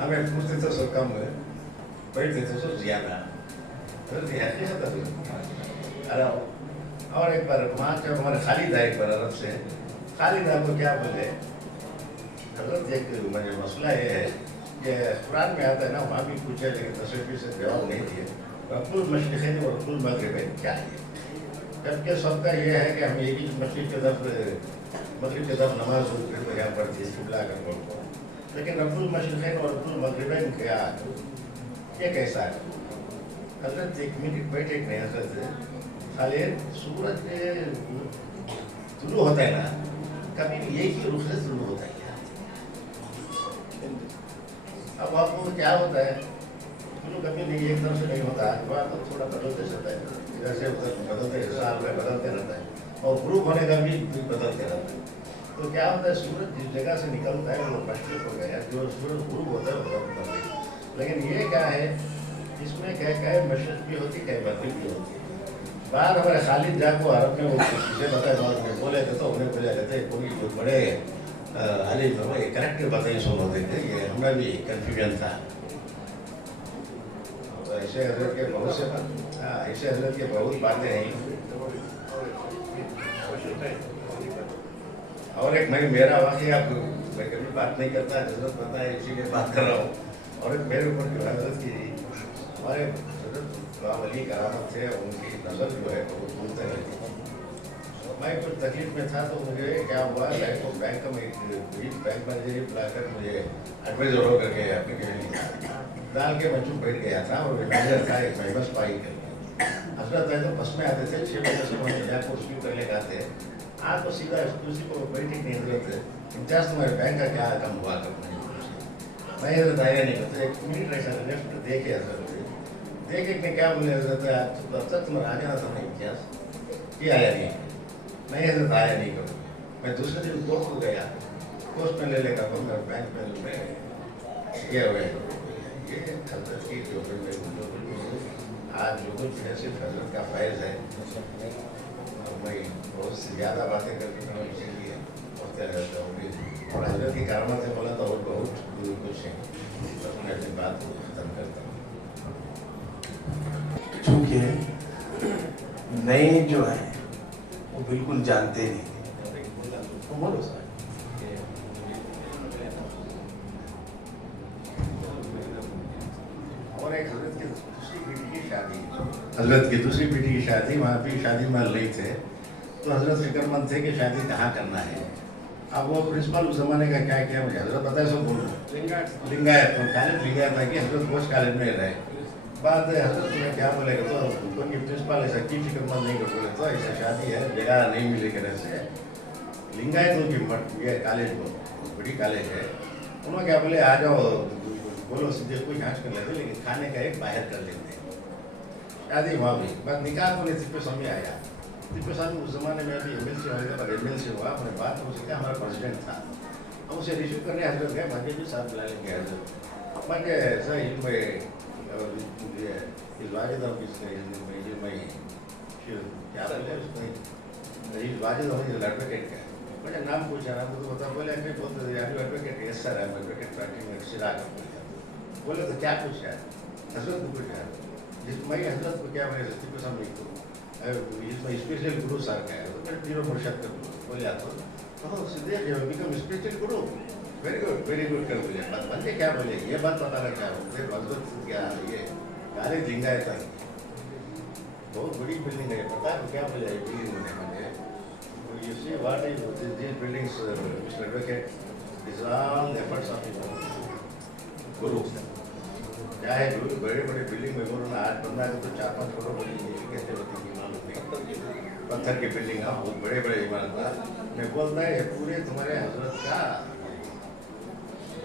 हमें पूछते तो सब कम बैठते थे सब ज़्यादा। अरे और एक बार वहाँ जब हमारे खालिद आए एक बार अरब से, खालिद आपको क्या बोले हजरत एक मुझे मसला ये है कि कुरान में आता है ना, वहाँ भी पूछे लेकिन तशरीफ़ी से जवाब नहीं दिए, रब्बुल मशरिक़ैन व रब्बुल मग़रिबैन क्या है। जबकि सबका ये है कि हम एक ही मस्जिद के तरफ मगरिब की तरफ नमाज यहाँ पढ़ती है किबला का बोलते, लेकिन रब्बुल मशरिक़ैन और रब्बुल मग़रिबैन क्या ये कैसा है। हजरत 1 मिनट बैठे नहीं, हजरत खाली सूरज तुलू होता है ना, कभी भी एक ही रुख से तुलू होता है क्या। अब आपको क्या होता है तुलू कभी नहीं एक तरफ से नहीं होता है, तो थोड़ा बदलते रहता है, इधर से उधर बदलते साल में बदलते रहता है, और ग्रुप होने का भी बदलते रहता है। तो क्या होता है सूरज जिस जगह से निकलता है वो मशरिक़ हो गया, जो सूरज ग्रुप होता है वो बदल गया। लेकिन ये क्या है इसमें कह मशरिक़ भी होती है, मग़रिब भी होती है। बाहर हमारे खालिद जाको अरब में वो चीज़ें बताए बोले थे तो उन्हें बोले कहते कोई बहुत बड़े अली करेक्ट बताइए सुन होते थे, ये हमें भी कन्फ्यूजन था। तो ऐसे हजरत के बहुत से ऐसे हजरत के बहुत बातें हैं। और एक मेरा वाक़ई आप मैं कभी बात नहीं करता, हजरत पता है इसीलिए बात कर रहा हूँ। और एक मेरे ऊपर जो हजरत की हमारे हजरत वली करामत थे, उनकी नज़र जो है बहुत भूलते रहती थी। मैं कुछ तकलीफ में था तो मुझे क्या हुआ बैंक में बैंक मैनेजर बुलाकर मुझे एडवाइजर हो करके एप्लीकेशन डाल के मैं चुप बैठ गया था। और मैनेजर था एक फेमस पाई करके हजरत है तो बस में आते थे 6 बजे से वहाँ जाकर रिसीव करने का आते आज तो सीधा किसी को बैठक नहीं हजरत इंचार्ज तुम्हारे बैंक का क्या काम हुआ करना मैं हजरत आया नहीं करते 1 मिनट ऐसा लेफ्ट देखे हजरत देखे कि क्या बोले हजरत तब तक तुम्हारा आ जाना था नहीं इंचार्ज ये आया नहीं मैं हजरत आया नहीं करूँ। मैं दूसरे दिन कोर्ट को गया, कोर्ट में ले लेगा मैं बैंक में ये हुए ये हजरत की जो आज जो कुछ है सिर्फ हजरत का फैज़ है। तो मैं बहुत सी ज़्यादा बातें करके मैं इसीलिए होते रहता हूँ और हजरत की करामत से बोला तो और बहुत कुछ है, बस मैं अपनी बात को ख़त्म करता हूँ। चूँकि नए जो हैं वो बिल्कुल जानते नहीं, तो बोलो सर। और एक हजरत की दूसरी बेटी की शादी, हजरत की दूसरी बेटी की शादी, वहाँ पे शादी में रही थे, तो हजरत फिक्रमंद थे कि शादी कहाँ करना है। अब वो प्रिंसिपल उस जमाने का क्या किया, मुझे हजरत बताया सब बोलो, लिंगायत तो कॉलेज लिंगायत था कि हजरत बोस कॉलेज में रहे। बाद हजरत ने क्या बोलेगा, तो उनकी प्रिंसिपल ऐसा की फिक्रमंद नहीं कर बोले, तो ऐसा शादी है जगह नहीं मिले कर ऐसे लिंगायत उनकी ये कॉलेज को बड़ी कॉलेज है, उन्होंने क्या बोले आ जाओ बोलो सीधे कोई जांच कर लेते, लेकिन खाने का एक बाहर कर लेते। शादी वहाँ भी बस निकाह को तिप्पे स्वामी आया। तिप्पे स्वामी उस जमाने में अभी MLC होने पर MLC हुआ, अपने बात हो सके हमारा प्रेसिडेंट था, हम उसे रिसीव करने हजरत गए, मुझे भी साथ बुला लेंगे हजरत। मुझे सर इस वाजिद हम किसने मैं क्या बोले उसमें इस वाजिद हम एडवोकेट का मुझे नाम पूछा, नाम तो बता, बोले कि बहुत एडवोकेट यस सर है, एडवोकेट पार्टी में सिराग बोले तो क्या पूछा है, हजरत को पूछा जिस मैं हजरत को क्या मैं रस्ती को समझ को इसमें स्पेशल गुरु सर का है, तो मैं जीरो मुर्शद कर बोले आप तो सीधे बिकम स्पेशल गुरु, वेरी गुड कर बोले। बात बंदे क्या बोले, ये बात बताना चाहो फिर हजरत क्या ये कॉलेज लिंगायत है, बहुत बड़ी बिल्डिंग है, पता है क्या बोले बिल्डिंग होने मुझे। You see what is these buildings, Mr. Advocate, these are all the efforts of Guru. क्या है गुरु बड़े बड़े बिल्डिंग में गुरु ने आज बनना है तो 4-5 करोड़ बड़ी कैसे होती है इमारत, पत्थर की बिल्डिंग है, बहुत बड़े बड़े इमारत है। मैं बोलता है पूरे तुम्हारे हजरत का,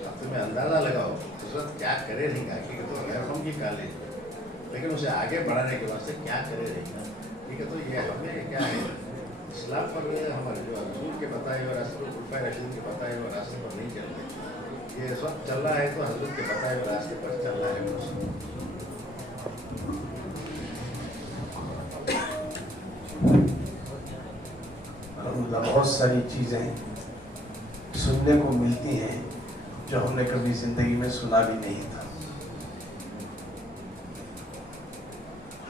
अब तुम्हें अंदाजा लगाओ हजरत क्या करे रहेगा, ठीक है, तो हम की कॉलेज लेकिन उसे आगे बढ़ाने के वास्ते क्या करे रहेगा, ठीक है। तो ये हमें क्या है इस्लाम पर हमारे जो रसूल के बताए हुए रास्ते पर, खुलफाए राशिदीन के बताए हुए रास्ते पर नहीं चल रहे, ये सब चल रहा है तो हजरत के बताए हुए रास्ते पर चल रहा है। बहुत सारी चीज़ें सुनने को मिलती हैं जो हमने कभी जिंदगी में सुना भी नहीं था,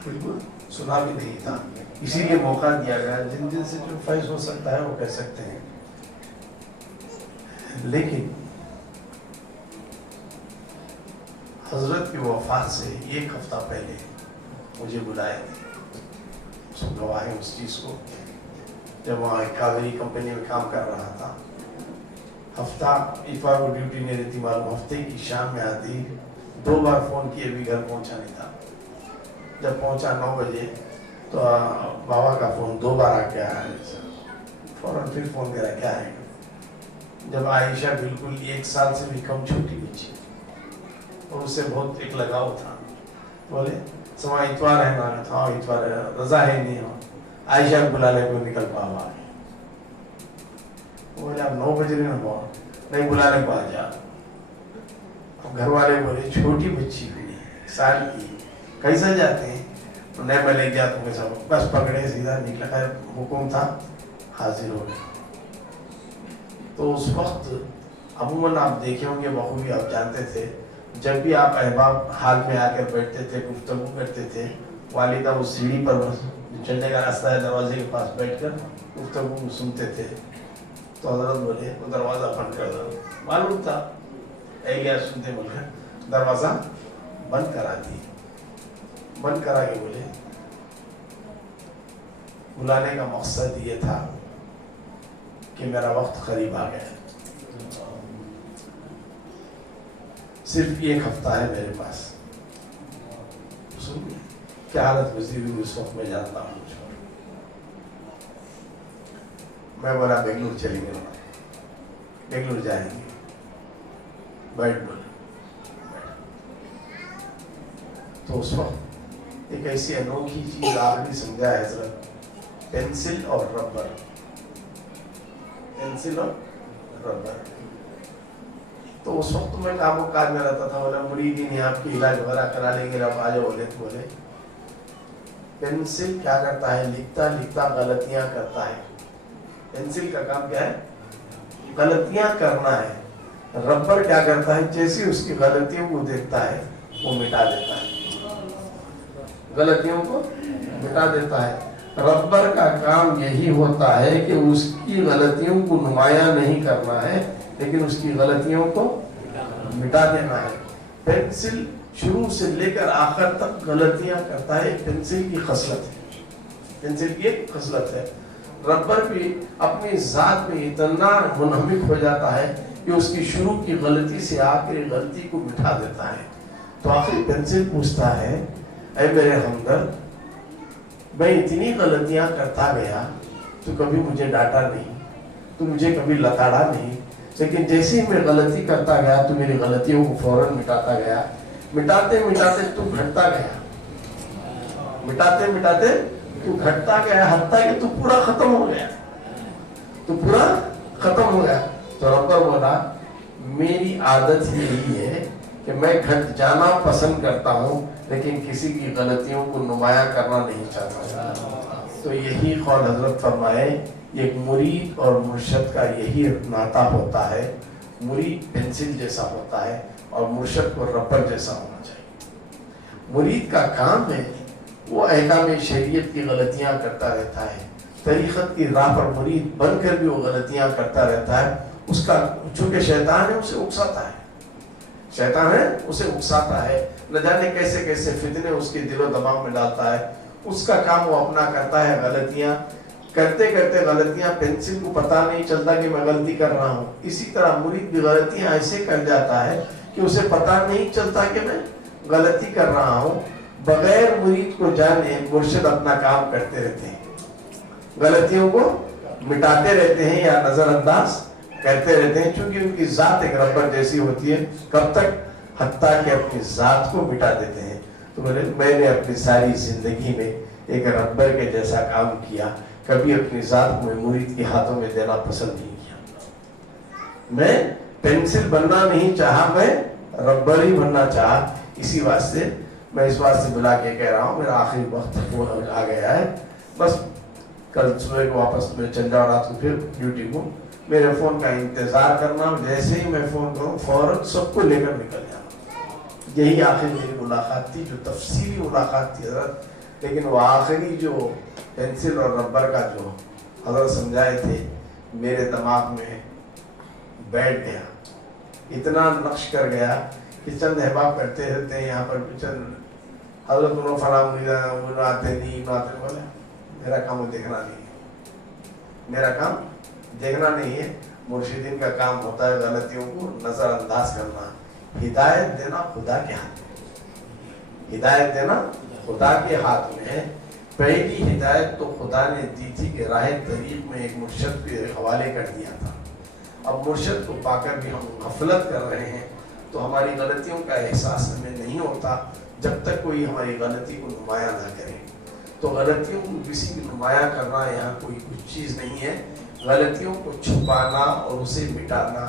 बिल्कुल सुना भी नहीं था, इसीलिए मौका दिया गया। जिन जिन से जो फैज हो सकता है वो कह सकते हैं। लेकिन हजरत की वफात से 1 हफ्ता पहले मुझे बुलाए थे, सब गवाह हैं उस चीज़ को, जब वहाँ कावेरी कंपनी में काम कर रहा था। हफ्ता इतवार को ड्यूटी नहीं रहती मालूम, हफ्ते की शाम में आती, 2 बार फ़ोन किए भी घर पहुँचा नहीं था। जब पहुँचा 9 बजे तो बाबा का फ़ोन 2 बार आके आया, फ़ौरन फिर फ़ोन करा क्या है। जब आयशा बिल्कुल 1 साल से भी कम छोटी बच्ची और उससे बहुत एक लगाव था, बोले समा इतवार है ना, था इतवार है, रजा है नहीं हो, आयशा को बुला ले कोई निकल पावा। बोले आप 9 बजे नहीं बुलाने को आ जा। घर वाले बोले छोटी बच्ची हुई 1 साल की कैसे जाते हैं, तो नहीं मैं ले गया तुम्हें सब, बस पकड़े सीधा निकला, खैर हुक्म था हाजिर हो गए। तो उस वक्त अमूमन आप देखे होंगे बखूबी, आप जानते थे जब भी आप अहबाब हाल में आकर बैठते थे, गुफ्तगू करते थे, वालिदा उस सीढ़ी पर चलने का रास्ता है दरवाजे के पास बैठकर गुफ्तगू सुनते थे। तो हजरत बोले वो दरवाज़ा बंद कर दो, मालूम था गया सुनते बोलकर दरवाज़ा बंद करा दिए। बंद करा के बोले बुलाने का मकसद ये था कि मेरा वक्त करीब आ गया, सिर्फ 1 हफ्ता है मेरे पास। सुनिए क्या हालत गुजरी हुई उस वक्त में जानता हूँ। मैं बोला बेंगलुरु चलेंगे, बेंगलुरु जाएंगे, बैठ बोले। तो उस वक्त एक ऐसी अनोखी चीज आपने समझा है हजरत, पेंसिल और रबर, पेंसिल और रबर। तो उस वक्त मैं काम काज में रहता था, बोला मुरीद ही नहीं आपकी इलाज वगैरह करा लेंगे, आप आ जाओ। बोले तो बोले पेंसिल क्या करता है, लिखता लिखता गलतियां करता है। पेंसिल का काम क्या है, गलतियां करना है। रबर क्या करता है, जैसे उसकी गलतियों को देखता है वो मिटा देता है, गलतियों को मिटा देता है। रबर का काम यही होता है कि उसकी गलतियों को नुमाया नहीं करना है, लेकिन उसकी गलतियों को मिटा देना है। पेंसिल शुरू से लेकर आखिर तक गलतियां करता है, पेंसिल की खसलत है, पेंसिल की एक खसलत है। रबर भी अपनी जात में इतना मुनहमिक हो जाता है कि उसकी शुरू की गलती से आखिरी गलती को मिटा देता है। तो आखिर पेंसिल पूछता है, ऐ मेरे हमदर्द, मैं इतनी गलतियां करता गया, तो कभी मुझे डांटा नहीं, तो मुझे कभी लताड़ा नहीं, लेकिन जैसे ही मैं गलती करता गया तो मेरी गलतियों को फौरन मिटाता गया। मिटाते मिटाते तू घटता गया, मिटाते मिटाते तू घटता गया, हत्ता कि तू पूरा खत्म हो गया, तू पूरा खत्म हो गया। तो रब्बर बोला, मेरी आदत यही है कि मैं घट जाना पसंद करता हूँ, लेकिन किसी की गलतियों को नुमाया करना नहीं चाहता। तो यही कौल हजरत फरमाए, एक मुरीद और मुर्शद का यही नाता होता है। मुरीद पेंसिल जैसा होता है और मुर्शद को रबर जैसा होना चाहिए। मुरीद का काम है वो अहकाम शरीयत की गलतियां करता रहता है, तरीक़त की राह पर मुरीद बनकर भी वो गलतियां करता रहता है। उसका चूंकि शैतान है उसे उकसाता है, शैतान है उसे उकसाता है, न जाने कैसे कैसे फितने उसके दिलो दिमाग में डालता है। उसका काम वो अपना करता है, गलतियां करते करते गलतियां, पेंसिल को पता नहीं चलता कि मैं गलती कर रहा हूँ। इसी तरह मुरीद भी गलतियां ऐसे कर जाता है कि उसे पता नहीं चलता कि मैं गलती कर रहा हूँ। बगैर मुरीद को जाने मुर्शिद अपना काम करते रहते हैं, गलतियों को मिटाते रहते हैं या नजरअंदाज करते रहते हैं, क्योंकि उनकी जात एक रबर जैसी होती है। कब तक, हत्ता कि अपनी जात को मिटा देते हैं। तो मैंने अपनी सारी जिंदगी में एक रबर के जैसा काम किया, कभी अपनी जात को मुरीद के हाथों में देना पसंद नहीं किया। मैं पेंसिल बनना नहीं चाहा, मैं रबर ही बनना चाहा। इसी वास्ते मैं इस बात से बुला के कह रहा हूँ, मेरा आखिरी वक्त फोन आ गया है। बस कल सुबह को वापस मैं चल जाऊँ, रात को फिर ड्यूटी को। मेरे फोन का इंतजार करना, जैसे ही मैं फोन करूँ फौरन सबको लेकर निकल जाना। यही आखिर मेरी मुलाकात थी, जो तफसीली मुलाकात थी हज़रत। लेकिन वो आखिरी जो पेंसिल और रबर का जो हज़रत समझाए थे, मेरे दिमाग में बैठ गया, इतना नक्श कर गया कि चंद अहबाब करते रहते हैं यहाँ पर। चंद हज़रत उन्होंने फलाम आते नहीं आते, बोले मेरा काम वो देखना नहीं है, मेरा काम देखना नहीं है। मुर्शिदीन का काम होता है गलतियों को नजरअंदाज करना। हिदायत देना खुदा के हाथ में, हिदायत देना खुदा के हाथ में है। पहली हिदायत तो खुदा ने दी थी कि राह तरीक में एक मुर्शिद के हवाले कर दिया था। अब मुर्शिद को पाकर भी हम गफलत कर रहे हैं, तो हमारी गलतियों का एहसास हमें नहीं होता जब तक कोई हमारी गलती को नुमाया ना करे। तो गलतियों को किसी की नुमाया करना यहाँ कोई कुछ चीज़ नहीं है। गलतियों को छुपाना और उसे मिटाना,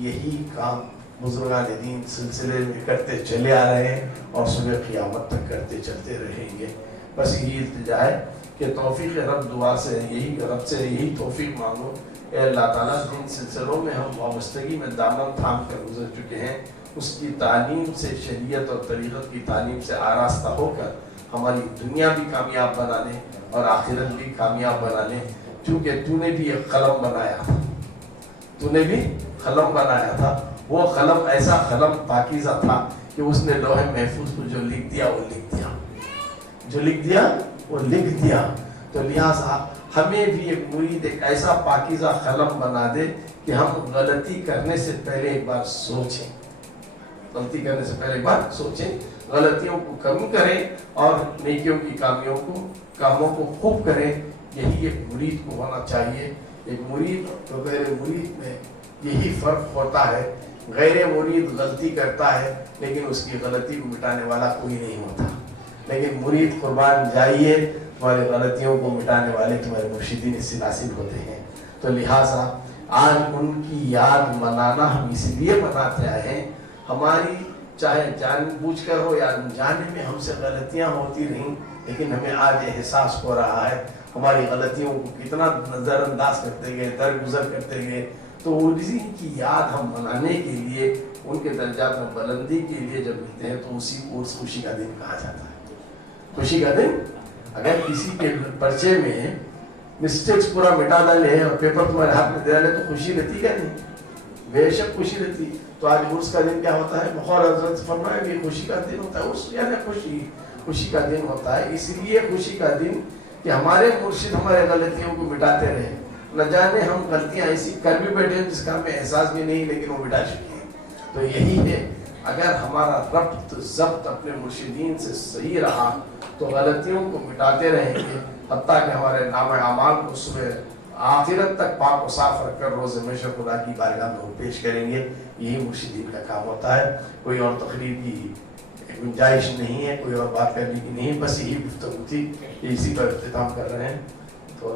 यही काम बुजुर्गान दीन सिलसिले में करते चले आ रहे हैं और सुबह क़यामत तक करते चलते रहेंगे। बस यही इल्तिजा है कि तौफीक रब दुआ से यही रब से यही तौफीक मांगो, ए अल्लाह ताला जिन सिलसिलों में हम वाबस्तगी में दामन थाम कर गुजर चुके हैं, उसकी तालीम से, शरीयत और तरीक़त की तालीम से आरास्ता होकर हमारी दुनिया भी कामयाब बना लें और आखिरत भी कामयाब बना लें। क्योंकि तूने भी एक कलम बनाया था, तूने भी कलम बनाया था। वो कलम ऐसा कलम पाकीज़ा था कि उसने लोहे महफूज को जो लिख दिया वो लिख दिया, जो लिख दिया वो लिख दिया। तो लिहाजा हमें भी एक मुरीद एक ऐसा पाकीज़ा कलम बना दे कि हम गलती करने से पहले एक बार सोचें, गलती करने से पहले एक बार सोचें, गलतियों को कम करें और नेकियों की कामों को खूब करें। यही एक मुरीद को होना चाहिए। एक मुरीद तो गैर मुरीद में यही फ़र्क होता है। गैर मुरीद गलती करता है लेकिन उसकी गलती को मिटाने वाला कोई नहीं होता, लेकिन मुरीद कुर्बान जाइए, तुम्हारी गलतियों को मिटाने वाले तुम्हारे मुर्शिदीन इससे हासिल होते हैं। तो लिहाजा आज उनकी याद मनाना हम इसलिए मनाते आए हैं, हमारी चाहे जानबूझकर हो या अनजाने में हमसे गलतियां होती रहीं, लेकिन हमें आज एहसास हो रहा है हमारी गलतियों को कितना नज़रअंदाज करते गए, दरगुजर करते गए। तो उसी की याद हम मनाने के लिए, उनके दर्जात में बुलंदी के लिए जब मिलते हैं तो उसी को उस खुशी का दिन कहा जाता है। खुशी का दिन, अगर किसी के पर्चे में मिस्टेक्स पूरा मिटा डाले और पेपर तुम्हारे हाथ में दे डाले तो खुशी रहती क्या नहीं? बेशक खुशी रहती। तो आज उर्स का दिन क्या होता है? बखौर हजरत फरमाया कि खुशी का दिन होता है। उर्स यानी खुशी का दिन होता है। इसलिए खुशी का दिन कि हमारे मुर्शिद हमारे गलतियों को मिटाते रहे। न जाने हम गलतियां ऐसी कर भी बैठे हैं जिसका हमें एहसास भी नहीं, लेकिन वो मिटा चुकी है। तो यही है, अगर हमारा रब्त ज़ब्त अपने मुर्शिदीन से सही रहा तो गलतियों को मिटाते रहेंगे, हत्ता कि हमारे नाम अमाल को सुबह आखिरत तक पाक व साफ रखकर रोज़ हमेशा खुदा की बारगाह में वो पेश करेंगे। यही मुर्शिदीन का काम होता है। कोई और तकरीर की गुंजाइश नहीं है, कोई और बात करने की नहीं, बस यही गुफ्तगू थी। इसी पर इख्तिताम कर रहे हैं। तो